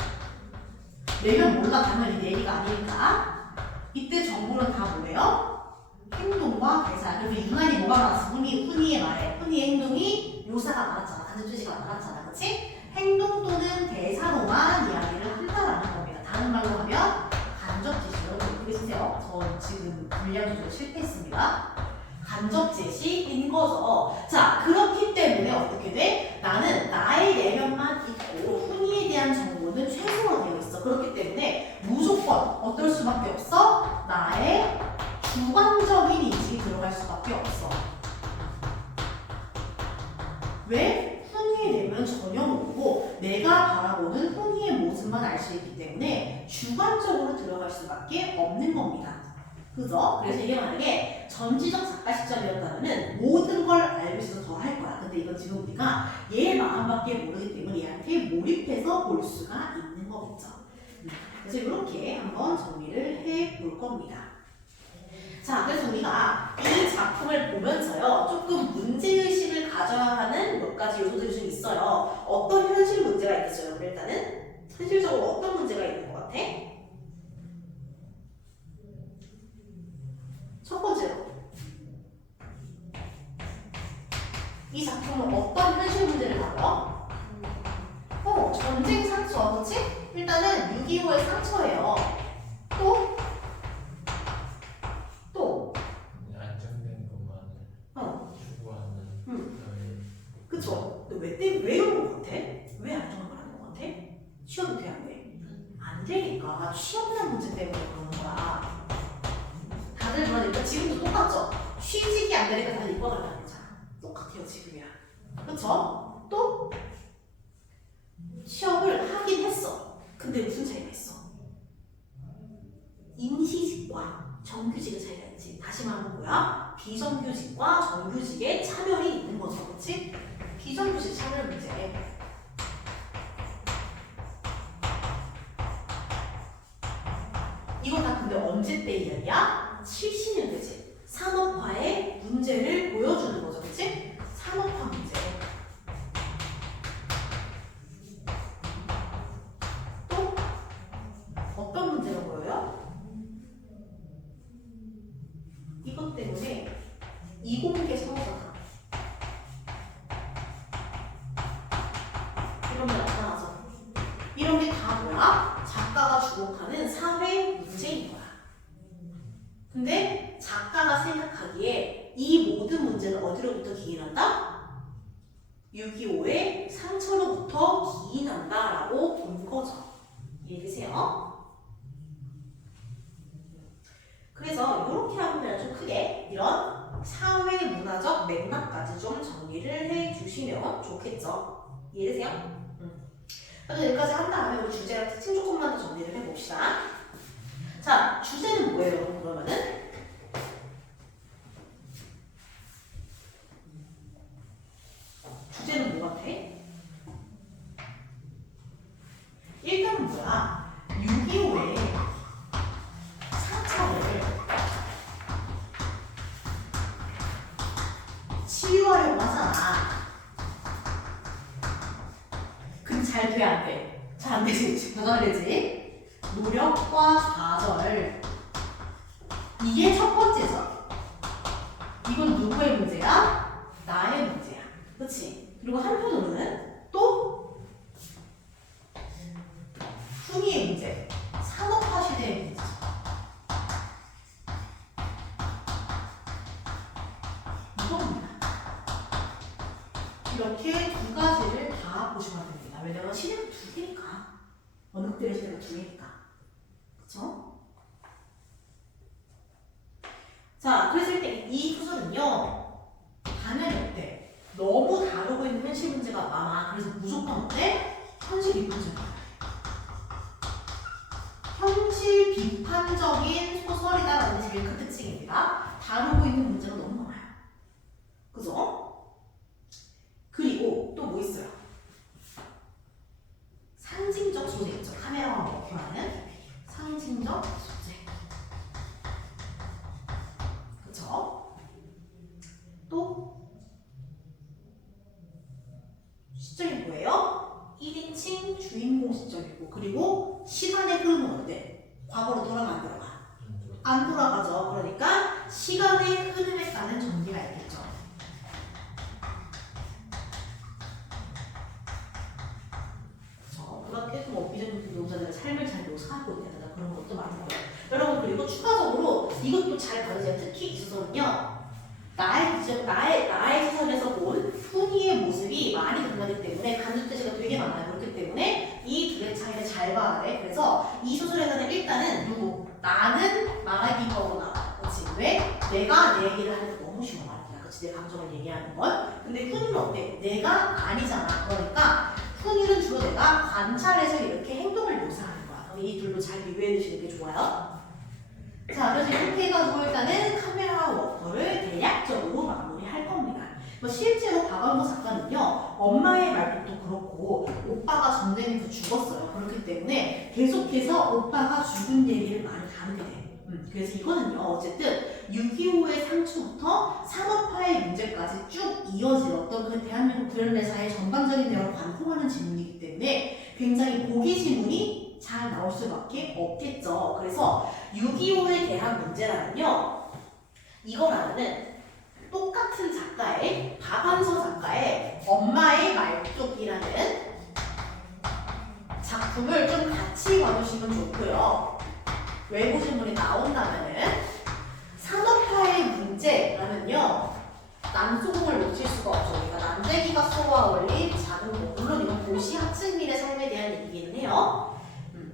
내면 몰라 당연히 내리가 아니니까 이때 정보는 다 뭐예요? 행동과 대사. 그래서 유난히 뭐가 많았어? 훈이의 말에 훈이의 행동이 묘사가 많았잖아. 간접 주지가 많았잖아. 그치? 행동 또는 대사로만 이야기를 한다라는 겁니다. 다른 말로 하면 간접 지시로 이렇게 쓰세요. 저 지금 분량 조절 실패했습니다. 간접 제시인 거죠. 자, 그렇기 때문에 어떻게 돼? 나는 나의 내면만 있고 훈이에 대한 정보는 최소화되어 있어. 그렇기 때문에 무조건 어떨 수밖에 없어? 나의 주관적인 인식이 들어갈 수밖에 없어. 왜? 훈이의 내면은 전혀 모르고 내가 바라보는 훈이의 모습만 알 수 있기 때문에 주관적으로 들어갈 수밖에 없는 겁니다. 그죠? 그래서 이게 만약에 전지적 작가 시점이었다면 모든 걸 알고 있어서 더 할 거야. 근데 이건 지금 우리가 얘 마음밖에 모르기 때문에 얘한테 몰입해서 볼 수가 있는 거겠죠. 그래서 이렇게 한번 정리를 해 볼 겁니다. 자, 그래서 우리가 이 작품을 보면서요, 조금 문제의식을 가져야 하는 몇 가지 요소들이 좀 있어요. 어떤 현실 문제가 있겠어요? 여러분 일단은 현실적으로 어떤 문제가 있는 것 같아? 첫 번째로 이 작품은 어떤 현실 문제를 다뤄? 전쟁 상처, 그렇지? 일단은 6.25의 상처예요. 또 안정된 것만을 추구하는 그쵸? 왜 이런 것 같아? 왜 안정을 하는 것 같아? 취업이 돼, 안 돼? 안 되니까 취업난 문제 때문에 그러는 거야. 다들 그러니까 지금도 똑같죠? 취직이 안 되니까 다들 이과 가려는 거잖아. 똑같아요, 지금이랑. 그쵸? 또 취업을 하긴 했어. 근데 무슨 차이가 있어? 임시직과 정규직의 차이가 있지. 다시 말하면 뭐야? 비정규직과 정규직의 차별이 있는 거죠. 그렇지? 비정규직 차별 문제. 이거 다 근데 언제 때 이야기야? 70년대지. 산업화의 문제를 보여주는 거죠. 그치? 산업화 문제. 또 어떤 문제가 보여요? 이것 때문에 이공계 성사가 이런 게 나타나죠. 이런 게 다 뭐야? 작가가 주목하는 사회 문제인 거야. 근데 작가가 생각하기에 이 모든 문제는 어디로부터 기인한다? 6.25의 상처로부터 기인한다라고 본 거죠. 이해되세요? 그래서 이렇게 하면 좀 크게 이런 사회 문화적 맥락까지 좀 정리를 해주시면 좋겠죠. 이해되세요? 그래서 여기까지 한 다음에 우리 주제랑 특징 조금만 더 정리를 해봅시다. 자, 주제는 뭐예요, 여러분? 그러면은 주제는 뭐 같아? 일단은 뭐야? 6.25의 상처를 치유하려고 하잖아. 근데 잘 돼, 안 돼? 잘 안 되지? 뭐가 되지? 노력과 좌절. 이게 첫 번째죠. 이건 누구의 문제야? 나의 문제야. 그치? 그리고 한편으로는 또 흥이의 문제. 산업화 시대의 문제죠. 이겁니다. 이렇게 두 가지를 다 보시면 됩니다. 왜냐면 시대가 두 개니까. 어느 때의 시대가 두 개니까. 그쵸? 자, 그래서 일단 이 소설은요, 당연히 어때? 너무 다루고 있는 현실 문제가 많아. 그래서 무조건 어때? 현실 비판적이야. 현실 비판적인 소설이다라는 게 제일 큰 특징입니다. 다루고 있는 문제가 너무 많아요. 그죠? 그리고 또 뭐 있어요? 상징적 소재 있죠. 카메라와 목표하는 상징적 소재. 그쵸? 또 시점이 뭐예요? 1인칭 주인공 시점이고, 그리고 시간의 흐름은 어때? 과거로 돌아가 안 돌아가? 안 돌아가죠. 그러니까 시간의 흐름에 따른 전개가 있겠죠. 그렇게 뭐 비정규직 노동자들의 삶을 잘 묘사하고 있다든가 그런 것도 많은 거예요. 여러분, 그리고 추가적으로 이것도 잘 다루세요. 특히 이 소설은요, 나의 시선에서 본 훈이의 모습이 많이 드러나기 때문에 간접대시가 되게 많아요. 그렇기 때문에 이 둘의 차이를 잘 봐야 돼. 그래서 이 소설에서는 일단은 누구? 나는 말하기가 어려워. 그렇지? 왜? 내가 내 얘기를 하는 게 너무 쉬워 말이야. 그렇지? 내 감정을 얘기하는 건. 근데 훈이는 어때? 내가 아니잖아. 그러니까 훈이는 주로 내가 관찰해서 이렇게 행동을 묘사하는 거야. 그럼 이 둘도 잘 비교해 주시는 게 좋아요. 자, 그래서 이렇게 해가지고 일단은 카메라 워커를 대략적으로 마무리할 겁니다. 뭐 실제로 박완서 작가는요, 엄마의 말도 그렇고 오빠가 전쟁에서 죽었어요. 그렇기 때문에 계속해서 오빠가 죽은 얘기를 많이 다루게 돼. 그래서 이거는요, 어쨌든 6.25의 상처부터 산업화의 문제까지 쭉 이어질 어떤 그 대한민국 근현대사의 전반적인 내용을 관통하는 질문이기 때문에 굉장히 보기 지문이 잘 나올 수밖에 없겠죠. 그래서 6.25에 대한 문제라면요, 이거라면은 똑같은 작가의, 박완서 작가의 엄마의 말뚝이라는 작품을 좀 같이 봐주시면 좋고요. 외부 질문이 나온다면은 산업화의 문제라면요, 남소공을 놓칠 수가 없죠. 그러니까 남재기가 쏘아 올린 작은 공. 물론 이건 도시 하층민의 삶에 대한 얘기기는 해요.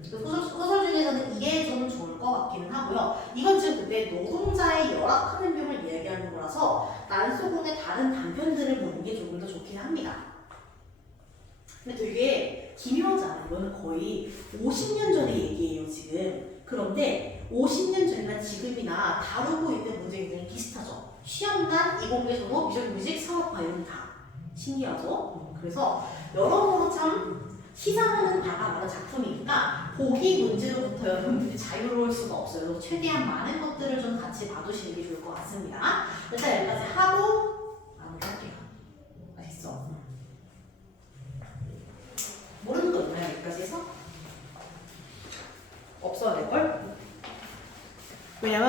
소설 중에서는 이게 좀 좋을 것 같기는 하고요. 이건 지금 근데 노동자의 열악한 행동을 이야기하는 거라서 난소공의 다른 단편들을 보는 게 조금 더 좋긴 합니다. 근데 되게 기묘하지 않아요? 이거는 거의 50년 전의 얘기예요, 지금. 그런데 50년 전이나 지금이나 다루고 있는 문제가 굉장히 비슷하죠. 취업난, 이공계선호, 비정규직, 산업화 이런 다 신기하죠? 그래서 여러모로 참 시사하는 바가 바로 작품이니까 보기 문제로부터 여러분들이 자유로울 수가 없어요. 그래서 최대한 많은 것들을 좀 같이 봐두시는 게 좋을 것 같습니다. 일단 여기까지 하고 마무리할게요. 알겠어? 모르는 거 있나요? 여기까지 해서? 없어야 될걸? 왜냐면